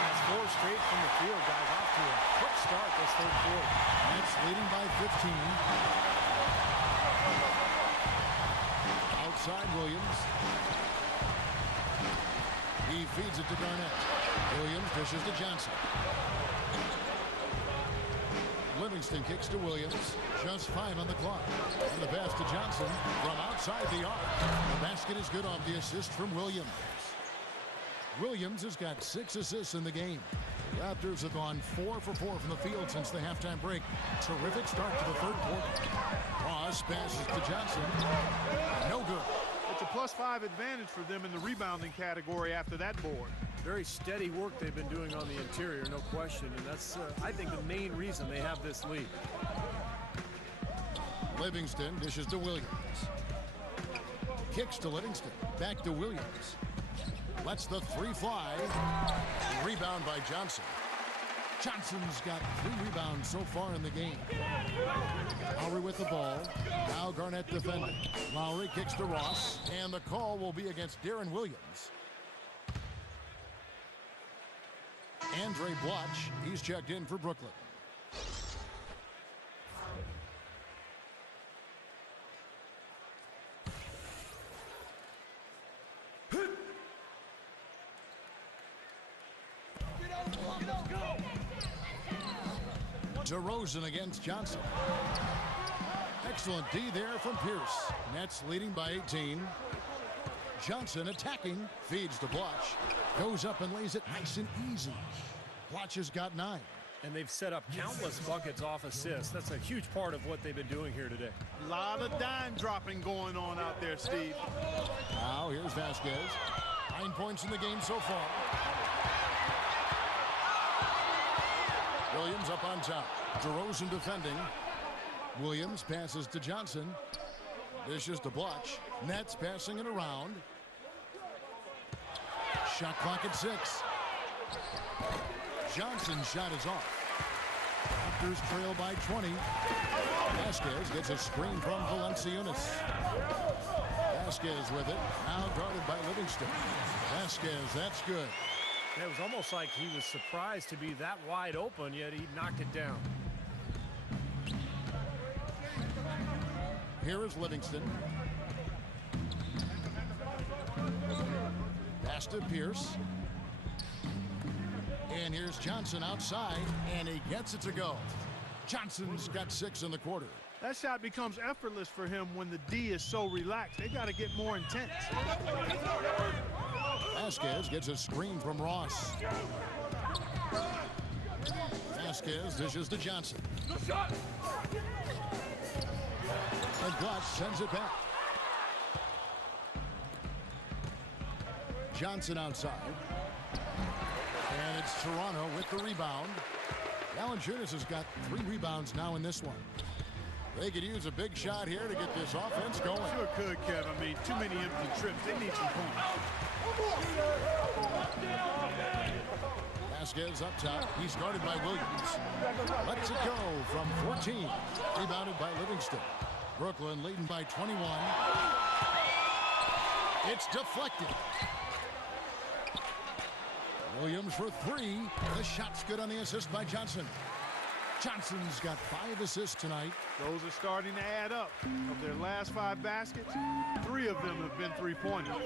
That's 4 straight from the field, guys. Off to a quick start this third quarter. Nets leading by 15. Outside Williams. He feeds it to Garnett. Williams dishes to Johnson. Livingston kicks to Williams. Just 5 on the clock. And the pass to Johnson from outside the arc. The basket is good off the assist from Williams. Williams has got 6 assists in the game. The Raptors have gone 4 for 4 from the field since the halftime break. Terrific start to the third quarter. Ross passes to Johnson. No good. It's a +5 advantage for them in the rebounding category after that board. Very steady work they've been doing on the interior, no question. And that's, I think, the main reason they have this lead. Livingston dishes to Williams. Kicks to Livingston. Back to Williams. Lets the 3 fly. Rebound by Johnson. Johnson's got 3 rebounds so far in the game. Lowry with the ball. Now Garnett defending. Lowry kicks to Ross. And the call will be against Darren Williams. Andre Blotch, he's checked in for Brooklyn. DeRozan against Johnson. Excellent D there from Pierce. Nets leading by 18. Johnson attacking. Feeds to Blotch. Goes up and lays it nice and easy. Blotch has got 9. And they've set up countless buckets off assists. That's a huge part of what they've been doing here today. A lot of dime dropping going on out there, Steve. Now here's Vasquez. 9 points in the game so far. Williams up on top. DeRozan defending. Williams passes to Johnson. Dishes to Blotch. Nets passing it around. Shot clock at 6. Johnson's shot is off. Raptors trail by 20. Vasquez gets a screen from Valanciunas. Vasquez with it. Now guarded by Livingston. Vasquez, that's good. It was almost like he was surprised to be that wide open, yet he knocked it down. Here is Livingston. Pass to Pierce. And here's Johnson outside, and he gets it to go. Johnson's got 6 in the quarter. That shot becomes effortless for him when the D is so relaxed. They got to get more intense. Vasquez gets a screen from Ross. Vasquez dishes to Johnson. And Blotch sends it back. Johnson outside. And it's Toronto with the rebound. Valanciunas has got 3 rebounds now in this one. They could use a big shot here to get this offense going. Sure could, Kev. I mean, too many empty trips. They need some points. Vasquez up top. He's guarded by Williams. Lets it go from 14. Rebounded by Livingston. Brooklyn leading by 21. It's deflected. Williams for 3. The shot's good on the assist by Johnson. Johnson's got 5 assists tonight. Those are starting to add up. Of their last 5 baskets, 3 of them have been 3-pointers.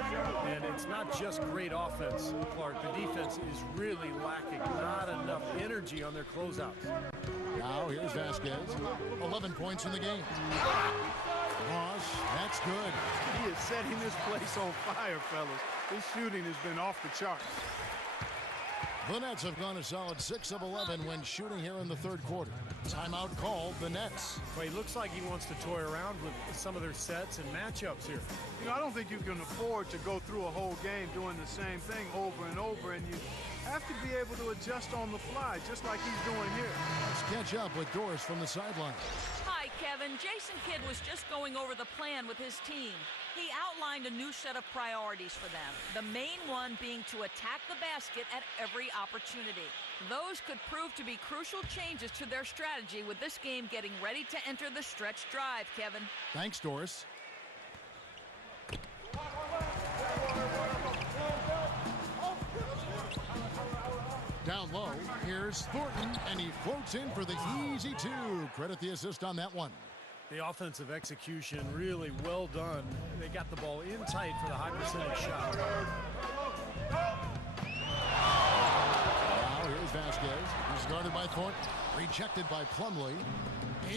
And it's not just great offense, Clark. The defense is really lacking. Not enough energy on their closeouts. Now here's Vasquez. 11 points in the game. Ross, that's good. He is setting this place on fire, fellas. His shooting has been off the charts. The Nets have gone a solid 6 of 11 when shooting here in the third quarter. Timeout called the Nets. Well, he looks like he wants to toy around with some of their sets and matchups here. You know, I don't think you can afford to go through a whole game doing the same thing over and over, and you have to be able to adjust on the fly, just like he's doing here. Let's catch up with Doris from the sideline. Hi, Kevin. Jason Kidd was just going over the plan with his team. He outlined a new set of priorities for them, the main one being to attack the basket at every opportunity. Those could prove to be crucial changes to their strategy with this game getting ready to enter the stretch drive, Kevin. Thanks, Doris. Down low, here's Thornton, and he floats in for the easy two. Credit the assist on that one. The offensive execution really well done. They got the ball in tight for the high percentage shot. Now here's Vasquez. He's guarded by Thornton. Rejected by Plumlee.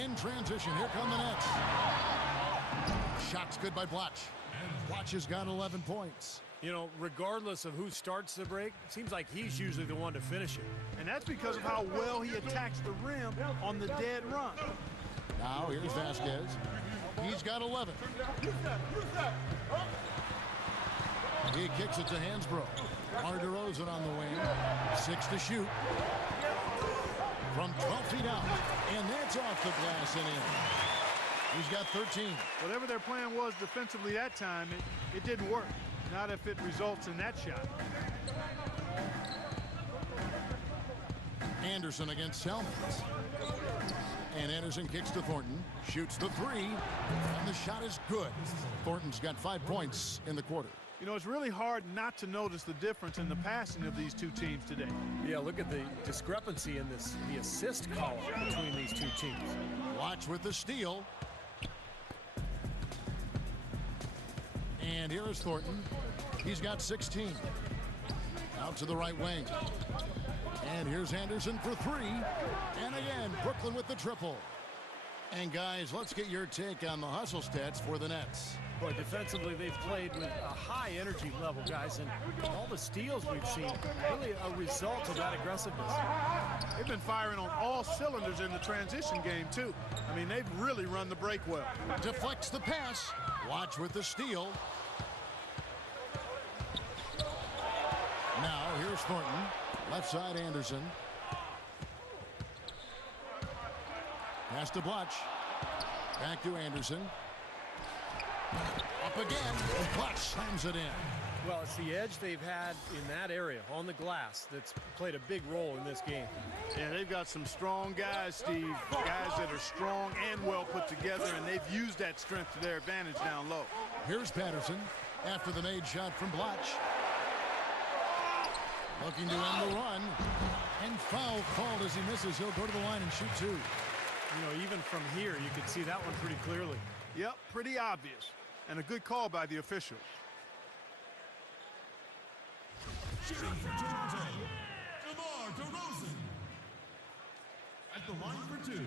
In transition, here come the Nets. Shot's good by Blotch. Blotch has got 11 points. You know, regardless of who starts the break, it seems like he's usually the one to finish it. And that's because of how well he attacks the rim on the dead run. Now here's Vasquez. He's got 11. He kicks it to Hansbrough. DeRozan on the wing. 6 to shoot. From 12 feet out. And that's off the glass and in. He's got 13. Whatever their plan was defensively that time, it didn't work. Not if it results in that shot. Anderson against Selmans. And Anderson kicks to Thornton. Shoots the three. And the shot is good. Thornton's got 5 points in the quarter. You know, it's really hard not to notice the difference in the passing of these two teams today. Yeah, look at the discrepancy in the assist column between these two teams. Watch with the steal. And here is Thornton. He's got 16. Out to the right wing. And here's Anderson for three. And again, Brooklyn with the triple. And guys, let's get your take on the hustle stats for the Nets. Boy, defensively, they've played with a high energy level, guys, and all the steals we've seen, really a result of that aggressiveness. They've been firing on all cylinders in the transition game, too. I mean, they've really run the break well. Deflects the pass. Watch with the steal. Now, here's Thornton. Left side, Anderson. Pass to Blotch. Back to Anderson. Up again. And Blotch slams it in. Well, it's the edge they've had in that area on the glass that's played a big role in this game. Yeah, they've got some strong guys, Steve. Guys that are strong and well put together, and they've used that strength to their advantage down low. Here's Patterson after the made shot from Blotch. Looking to end the run. And foul called as he misses. He'll go to the line and shoot two. You know, even from here, you can see that one pretty clearly. Yep, pretty obvious. And a good call by the officials. Shooting for Toronto, DeMar DeRozan. At the line for two.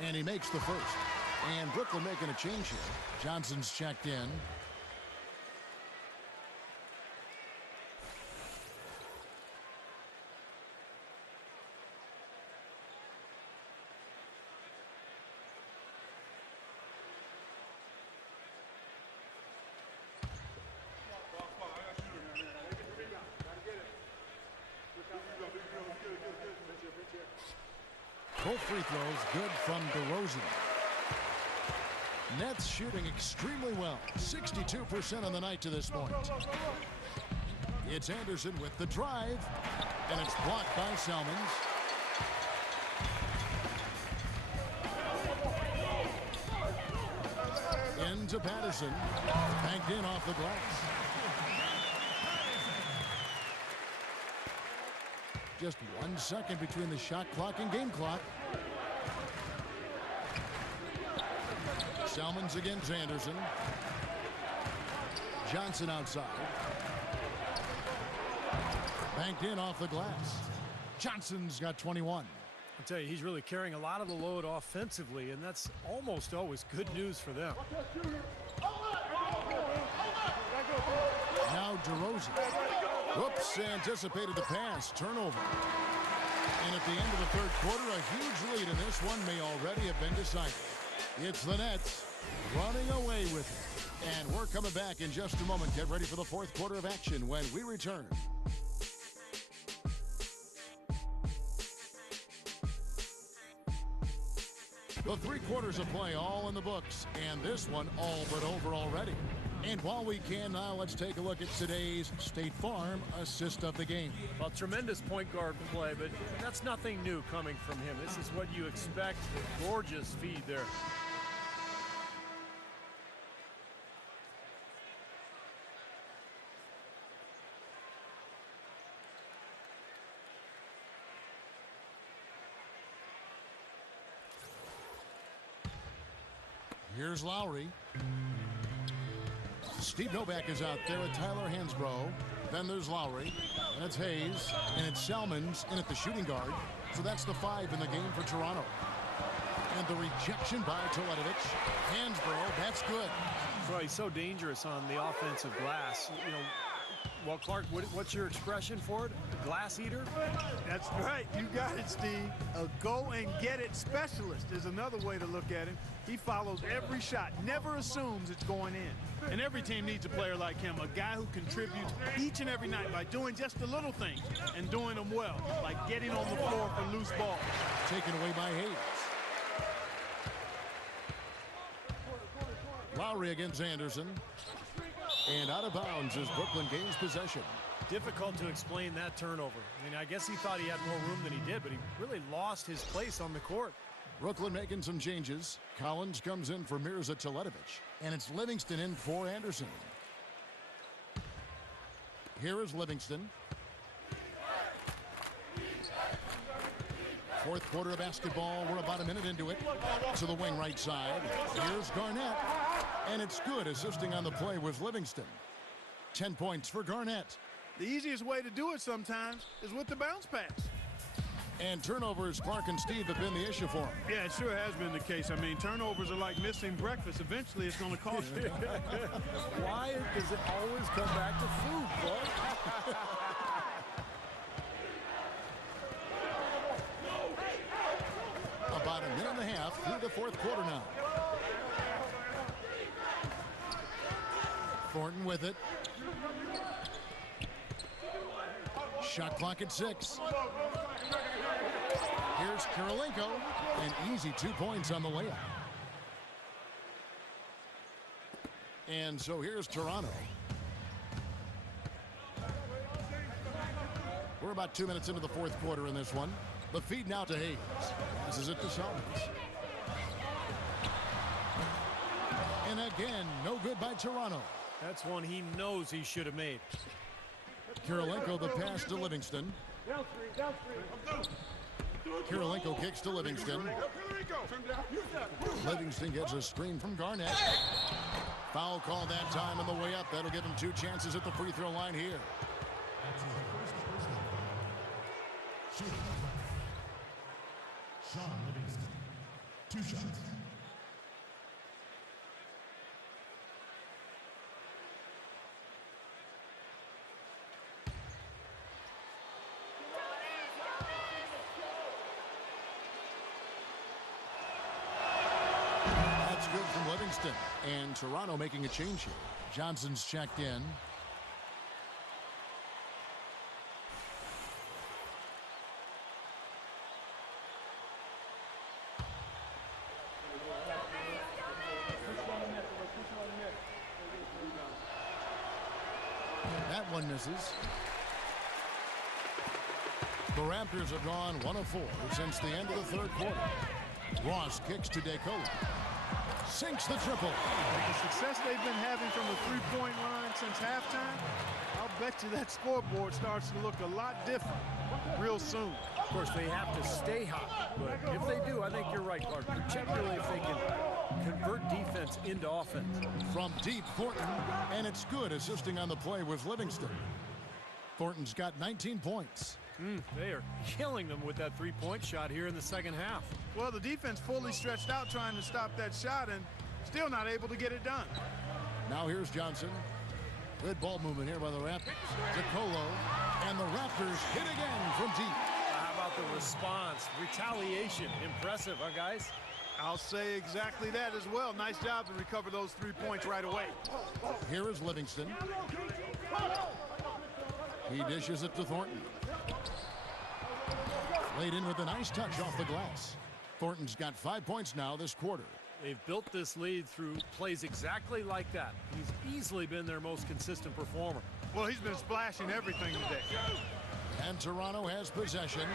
And he makes the first. And Brooklyn making a change here. Johnson's checked in. Both free throws good from DeRozan. Nets shooting extremely well. 62% on the night to this point. It's Anderson with the drive. And it's blocked by Selmans. Into Patterson. Banked in off the glass. Just 1 second between the shot clock and game clock. Selmans against Anderson. Johnson outside. Banked in off the glass. Johnson's got 21. I tell you, he's really carrying a lot of the load offensively, and that's almost always good news for them. Now DeRozan. Whoops, anticipated the pass. Turnover. And at the end of the third quarter, a huge lead in this one may already have been decided. It's the Nets running away with it. And we're coming back in just a moment. Get ready for the fourth quarter of action when we return. The 3 quarters of play all in the books, and this one all but over already. And while we can now, let's take a look at today's State Farm assist of the game. Well, tremendous point guard play, but that's nothing new coming from him. This is what you expect. Gorgeous feed there. Here's Lowry. Steve Novak is out there with Tyler Hansbrough. Then there's Lowry, and it's Hayes, and it's Salmons in at the shooting guard. So that's the 5 in the game for Toronto. And the rejection by Teletovic. Hansbrough, that's good. Well, he's so dangerous on the offensive glass. You know, well, Clark, what's your expression for it? Glass eater? That's right. You got it, Steve. A go-and-get-it specialist is another way to look at him. He follows every shot, never assumes it's going in. And every team needs a player like him, a guy who contributes each and every night by doing just the little things and doing them well, like getting on the floor for loose balls. Taken away by Hayes. Lowry against Anderson. And out of bounds as Brooklyn gains possession. Difficult to explain that turnover. I mean, I guess he thought he had more room than he did, but he really lost his place on the court. Brooklyn making some changes. Collins comes in for Mirza Teletovic. And it's Livingston in for Anderson. Here is Livingston. Fourth quarter of basketball. We're about a minute into it. To the wing right side. Here's Garnett. And it's good. Assisting on the play was Livingston. 10 points for Garnett. The easiest way to do it sometimes is with the bounce pass. And turnovers, Clark and Steve, have been the issue for him. Yeah, it sure has been the case. I mean, turnovers are like missing breakfast. Eventually, it's going to cost you. Why does it always come back to food, Clark? About a minute and a half through the fourth quarter now. Thornton with it. Shot clock at 6. Here's Kirilenko. An easy 2 points on the layup. And so here's Toronto. We're about 2 minutes into the fourth quarter in this one. The feed now to Hayes. This is it to Salmons. And again, no good by Toronto. That's one he knows he should have made. Kirilenko the pass to Livingston. Kirilenko kicks to Livingston. Livingston gets a screen from Garnett. Foul call that time on the way up. That'll give him 2 chances at the free throw line here. Sean Livingston. 2 shots. That's good from Livingston. And Toronto making a change here. Johnson's checked in. That one misses. The Raptors have gone 1 of 4 since the end of the third quarter. Ross kicks to DeCola. Sinks the triple. With the success they've been having from the three-point line since halftime, I'll bet you that scoreboard starts to look a lot different real soon. Of course, they have to stay hot, but if they do, I think you're right, Clark, particularly if they can convert defense into offense. From deep, Thornton, and it's good. Assisting on the play was Livingston. Thornton's got 19 points. They are killing them with that three-point shot here in the second half. Well, the defense fully stretched out trying to stop that shot and still not able to get it done. Now here's Johnson. Good ball movement here by the Raptors. DeColo, and the Raptors hit again from deep. How about the response? Retaliation. Impressive, huh, guys? I'll say exactly that as well. Nice job to recover those 3 points right away. Here is Livingston. He dishes it to Thornton. Laid in with a nice touch off the glass. Thornton's got 5 points now this quarter. They've built this lead through plays exactly like that. He's easily been their most consistent performer. Well, he's been splashing everything today. And Toronto has possession.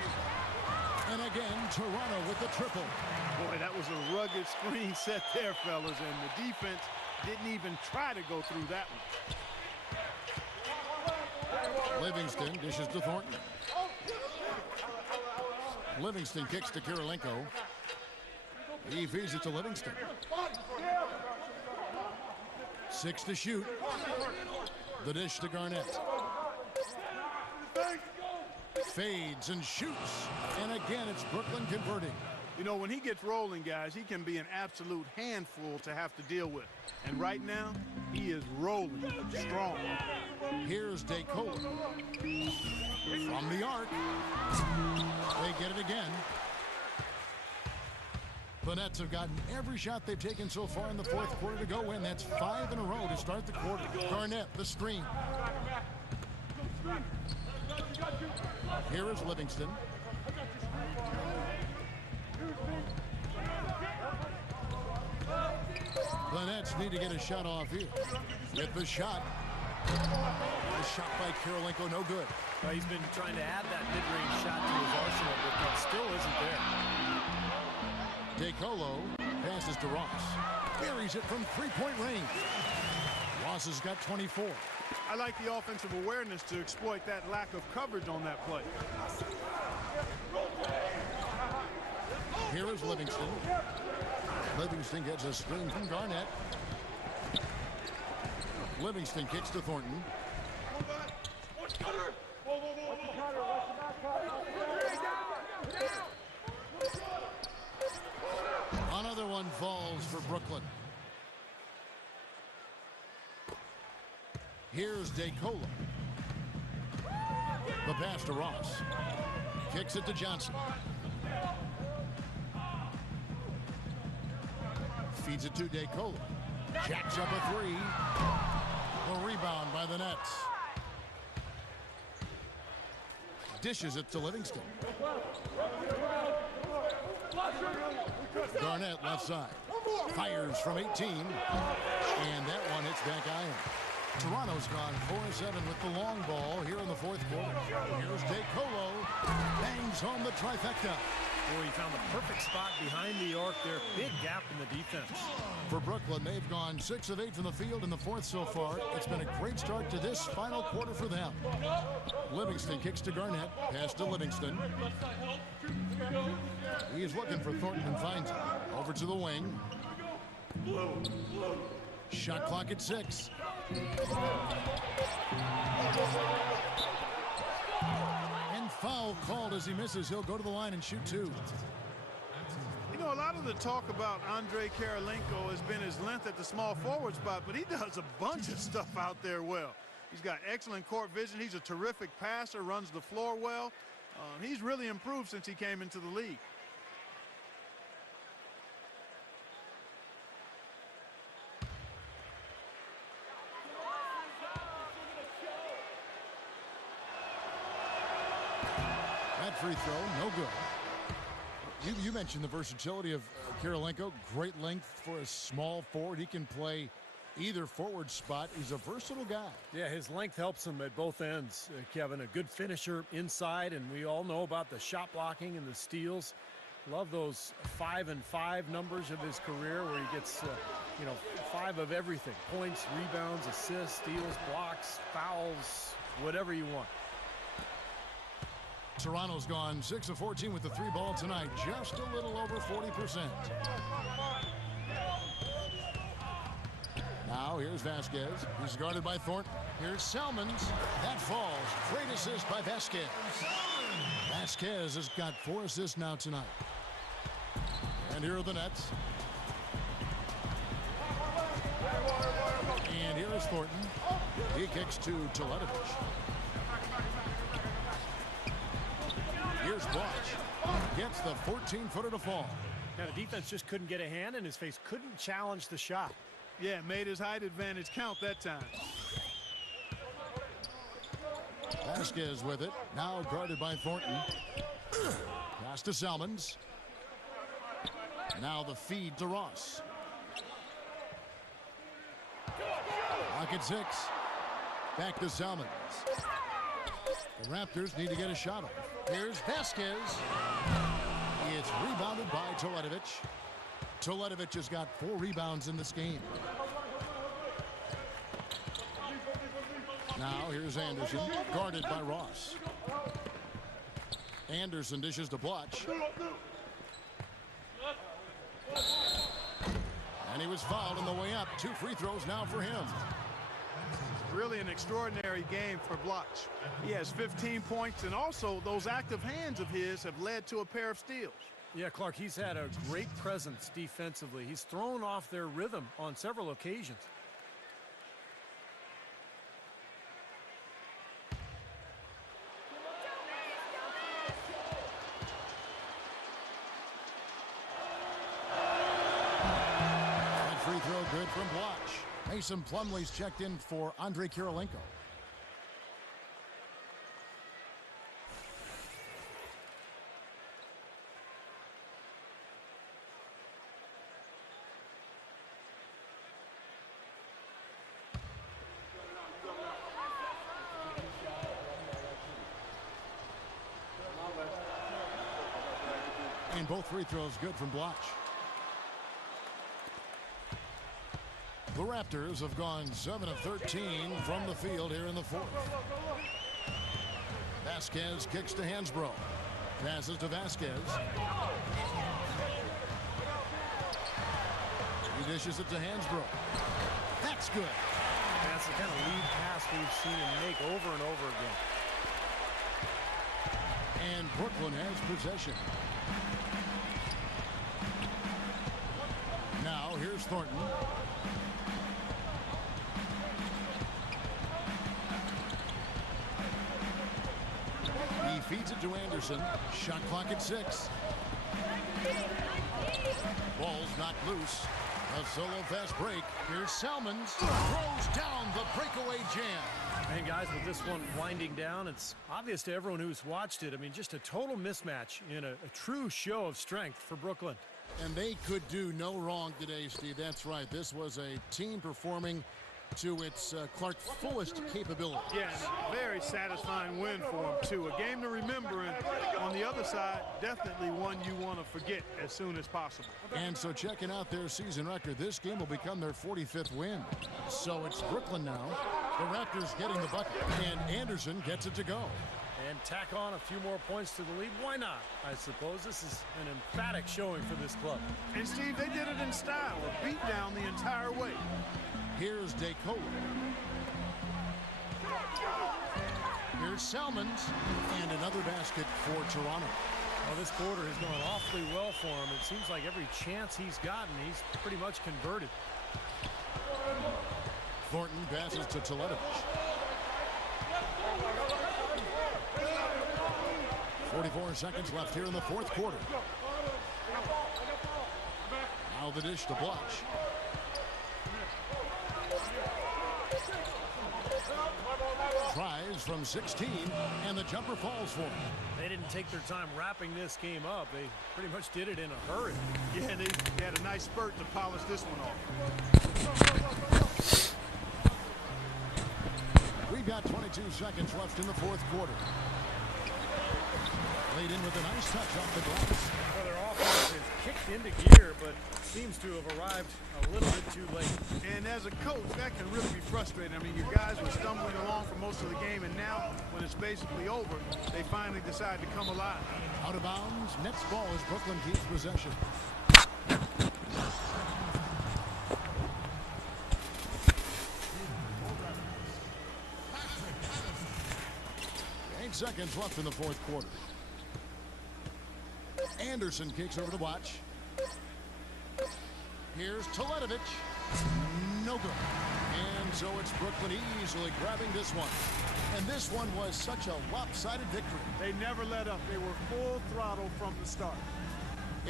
And again, Toronto with the triple. Boy, that was a rugged screen set there, fellas, and the defense didn't even try to go through that one. Livingston dishes to Thornton. Livingston kicks to Kirilenko. He feeds it to Livingston. 6 to shoot. The dish to Garnett. Fades and shoots. And again, it's Brooklyn converting. You know, when he gets rolling, guys, he can be an absolute handful to have to deal with. And right now, he is rolling strong. Here's DeColo. From the arc. They get it again. The Nets have gotten every shot they've taken so far in the fourth quarter to go win. That's 5 in a row to start the quarter. Garnett, the screen. Here is Livingston. The Nets need to get a shot off here. Get the shot. The shot by Kirilenko, no good. Well, he's been trying to add that mid-range shot to his arsenal, but it still isn't there. DeColo passes to Ross. Buries it from three-point range. Ross has got 24. I like the offensive awareness to exploit that lack of coverage on that play. Here is Livingston. Livingston gets a screen from Garnett. Livingston kicks to Thornton. Another one falls for Brooklyn. Here's DeColo. The pass to Ross. Kicks it to Johnson. Feeds it to DeColo. Jacks up a three. The rebound by the Nets. Dishes it to Livingston. Garnett left side. Fires from 18. And that one hits back iron. Toronto's gone 4-7 with the long ball here in the fourth quarter. Here's DeColo. Bangs home the trifecta. Boy, he found the perfect spot behind the arc there. Big gap in the defense. For Brooklyn, they've gone 6 of 8 from the field in the fourth so far. It's been a great start to this final quarter for them. Livingston kicks to Garnett. Pass to Livingston. He is looking for Thornton and finds it. Over to the wing. Shot clock at 6. And foul called as he misses. He'll go to the line and shoot 2. You know, a lot of the talk about Andrei Kirilenko has been his length at the small forward spot, but he does a bunch of stuff out there well. He's got excellent court vision. He's a terrific passer, runs the floor well. He's really improved since he came into the league. That free throw, no good. You mentioned the versatility of Kirilenko. Great length for a small forward. He can play either forward spot. He's a versatile guy. Yeah, his length helps him at both ends, Kevin. A good finisher inside, and we all know about the shot blocking and the steals. Love those 5 and 5 numbers of his career where he gets, 5 of everything. Points, rebounds, assists, steals, blocks, fouls, whatever you want. Toronto's gone 6 of 14 with the 3 ball tonight. Just a little over 40%. Now here's Vasquez. He's guarded by Thornton. Here's Salmons. That falls. Great assist by Vasquez. Vasquez has got 4 assists now tonight. And here are the Nets. And here is Thornton. He kicks to Teletovich. Here's Blatch. Gets the 14-footer to fall. Now the defense just couldn't get a hand in his face. Couldn't challenge the shot. Yeah, made his height advantage count that time. Vasquez with it. Now guarded by Thornton. Pass to Salmons. Now the feed to Ross. Pocket 6. Back to Salmons. The Raptors need to get a shot off. Here's Vasquez. It's rebounded by Teletovich. Teletovich has got 4 rebounds in this game. Now here's Anderson, guarded by Ross. Anderson dishes to Blatch. And he was fouled on the way up. 2 free throws now for him. Really an extraordinary game for Blatch. He has 15 points, and also those active hands of his have led to a pair of steals. Yeah, Clark, he's had a great presence defensively. He's thrown off their rhythm on several occasions. That free throw good from Blatch. Mason Plumlee's checked in for Andrei Kirilenko. And both free throws good from Blatch. The Raptors have gone 7 of 13 from the field here in the 4th. Vasquez kicks to Hansbrough. Passes to Vasquez. He dishes it to Hansbrough. That's good. That's the kind of lead pass we've seen him make over and over again. And Brooklyn has possession. Now here's Thornton. He feeds it to Anderson. Shot clock at 6. Ball's knocked loose. A solo fast break. Here's Salmons. Throws down the breakaway jam. And guys, with this one winding down, it's obvious to everyone who's watched it. I mean, just a total mismatch in a true show of strength for Brooklyn. And they could do no wrong today, Steve. That's right. This was a team performing to its Clark fullest capability. Yeah, and a very satisfying win for them, too. A game to remember, and on the other side, definitely one you want to forget as soon as possible. And so checking out their season record, this game will become their 45th win. So it's Brooklyn now. The Raptors getting the bucket, and Anderson gets it to go. And tack on a few more points to the lead. Why not? I suppose this is an emphatic showing for this club. And, Steve, they did it in style, a beat down the entire way. Here's DeCola. Here's Salmons, and another basket for Toronto. Well, this quarter has gone awfully well for him. It seems like every chance he's gotten, he's pretty much converted. Thornton passes to Teletovich. 44 seconds left here in the 4th quarter. Now the dish to Blatch. Tries from 16, and the jumper falls for him. They didn't take their time wrapping this game up. They pretty much did it in a hurry. Yeah, they had a nice spurt to polish this one off. We've got 22 seconds left in the 4th quarter. Laid in with a nice touch off the glass. Well, their offense is kicked into gear, but seems to have arrived a little bit too late. And as a coach, that can really be frustrating. I mean, your guys were stumbling along for most of the game, and now, when it's basically over, they finally decide to come alive. Out of bounds, Nets ball as Brooklyn keeps possession. 8 seconds left in the 4th quarter. Anderson kicks over to Blatch. Here's Teletovich. No good. And And so it's Brooklyn easily grabbing this one. And this one was such a lopsided victory. They never let up. They were full throttle from the start.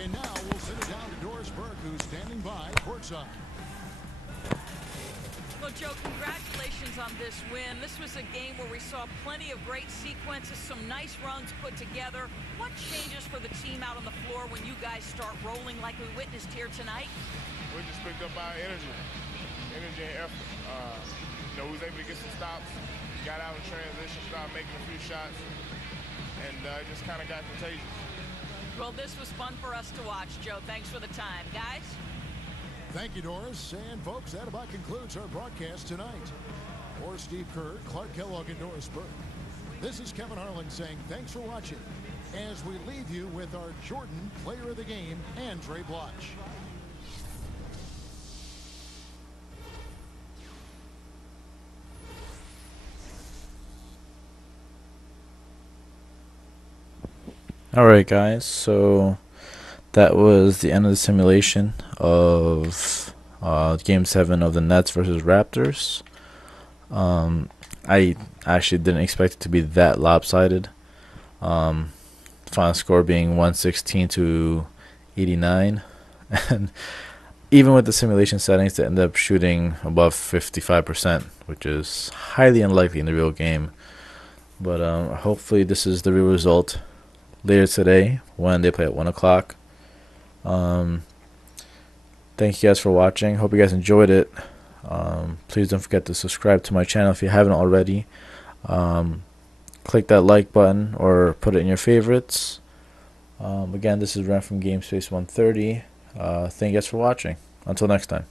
And now we'll send it down to Doris Burke, who's standing by courtside. Well, Joe, congratulations on this win. This was a game where we saw plenty of great sequences, some nice runs put together. What changes for the team out on the floor when you guys start rolling like we witnessed here tonight? We just picked up our energy and effort. We was able to get some stops, got out in transition, started making a few shots, and it just kind of got contagious. Well, this was fun for us to watch, Joe. Thanks for the time. Guys? Thank you, Doris. And, folks, that about concludes our broadcast tonight. For Steve Kerr, Clark Kellogg, and Doris Burke, this is Kevin Harlan saying thanks for watching as we leave you with our Jordan Player of the Game, Andre Bloch. Alright guys, so that was the end of the simulation of Game 7 of the Nets versus Raptors. I actually didn't expect it to be that lopsided. Final score being 116 to 89. And even with the simulation settings, they ended up shooting above 55%, which is highly unlikely in the real game. But hopefully this is the real result later today when they play at 1 o'clock. Thank you guys for watching. Hope you guys enjoyed it. Please don't forget to subscribe to my channel if you haven't already. Click that like button or put it in your favorites. Again, this is Ren from GameSpace 130. Thank you guys for watching. Until next time.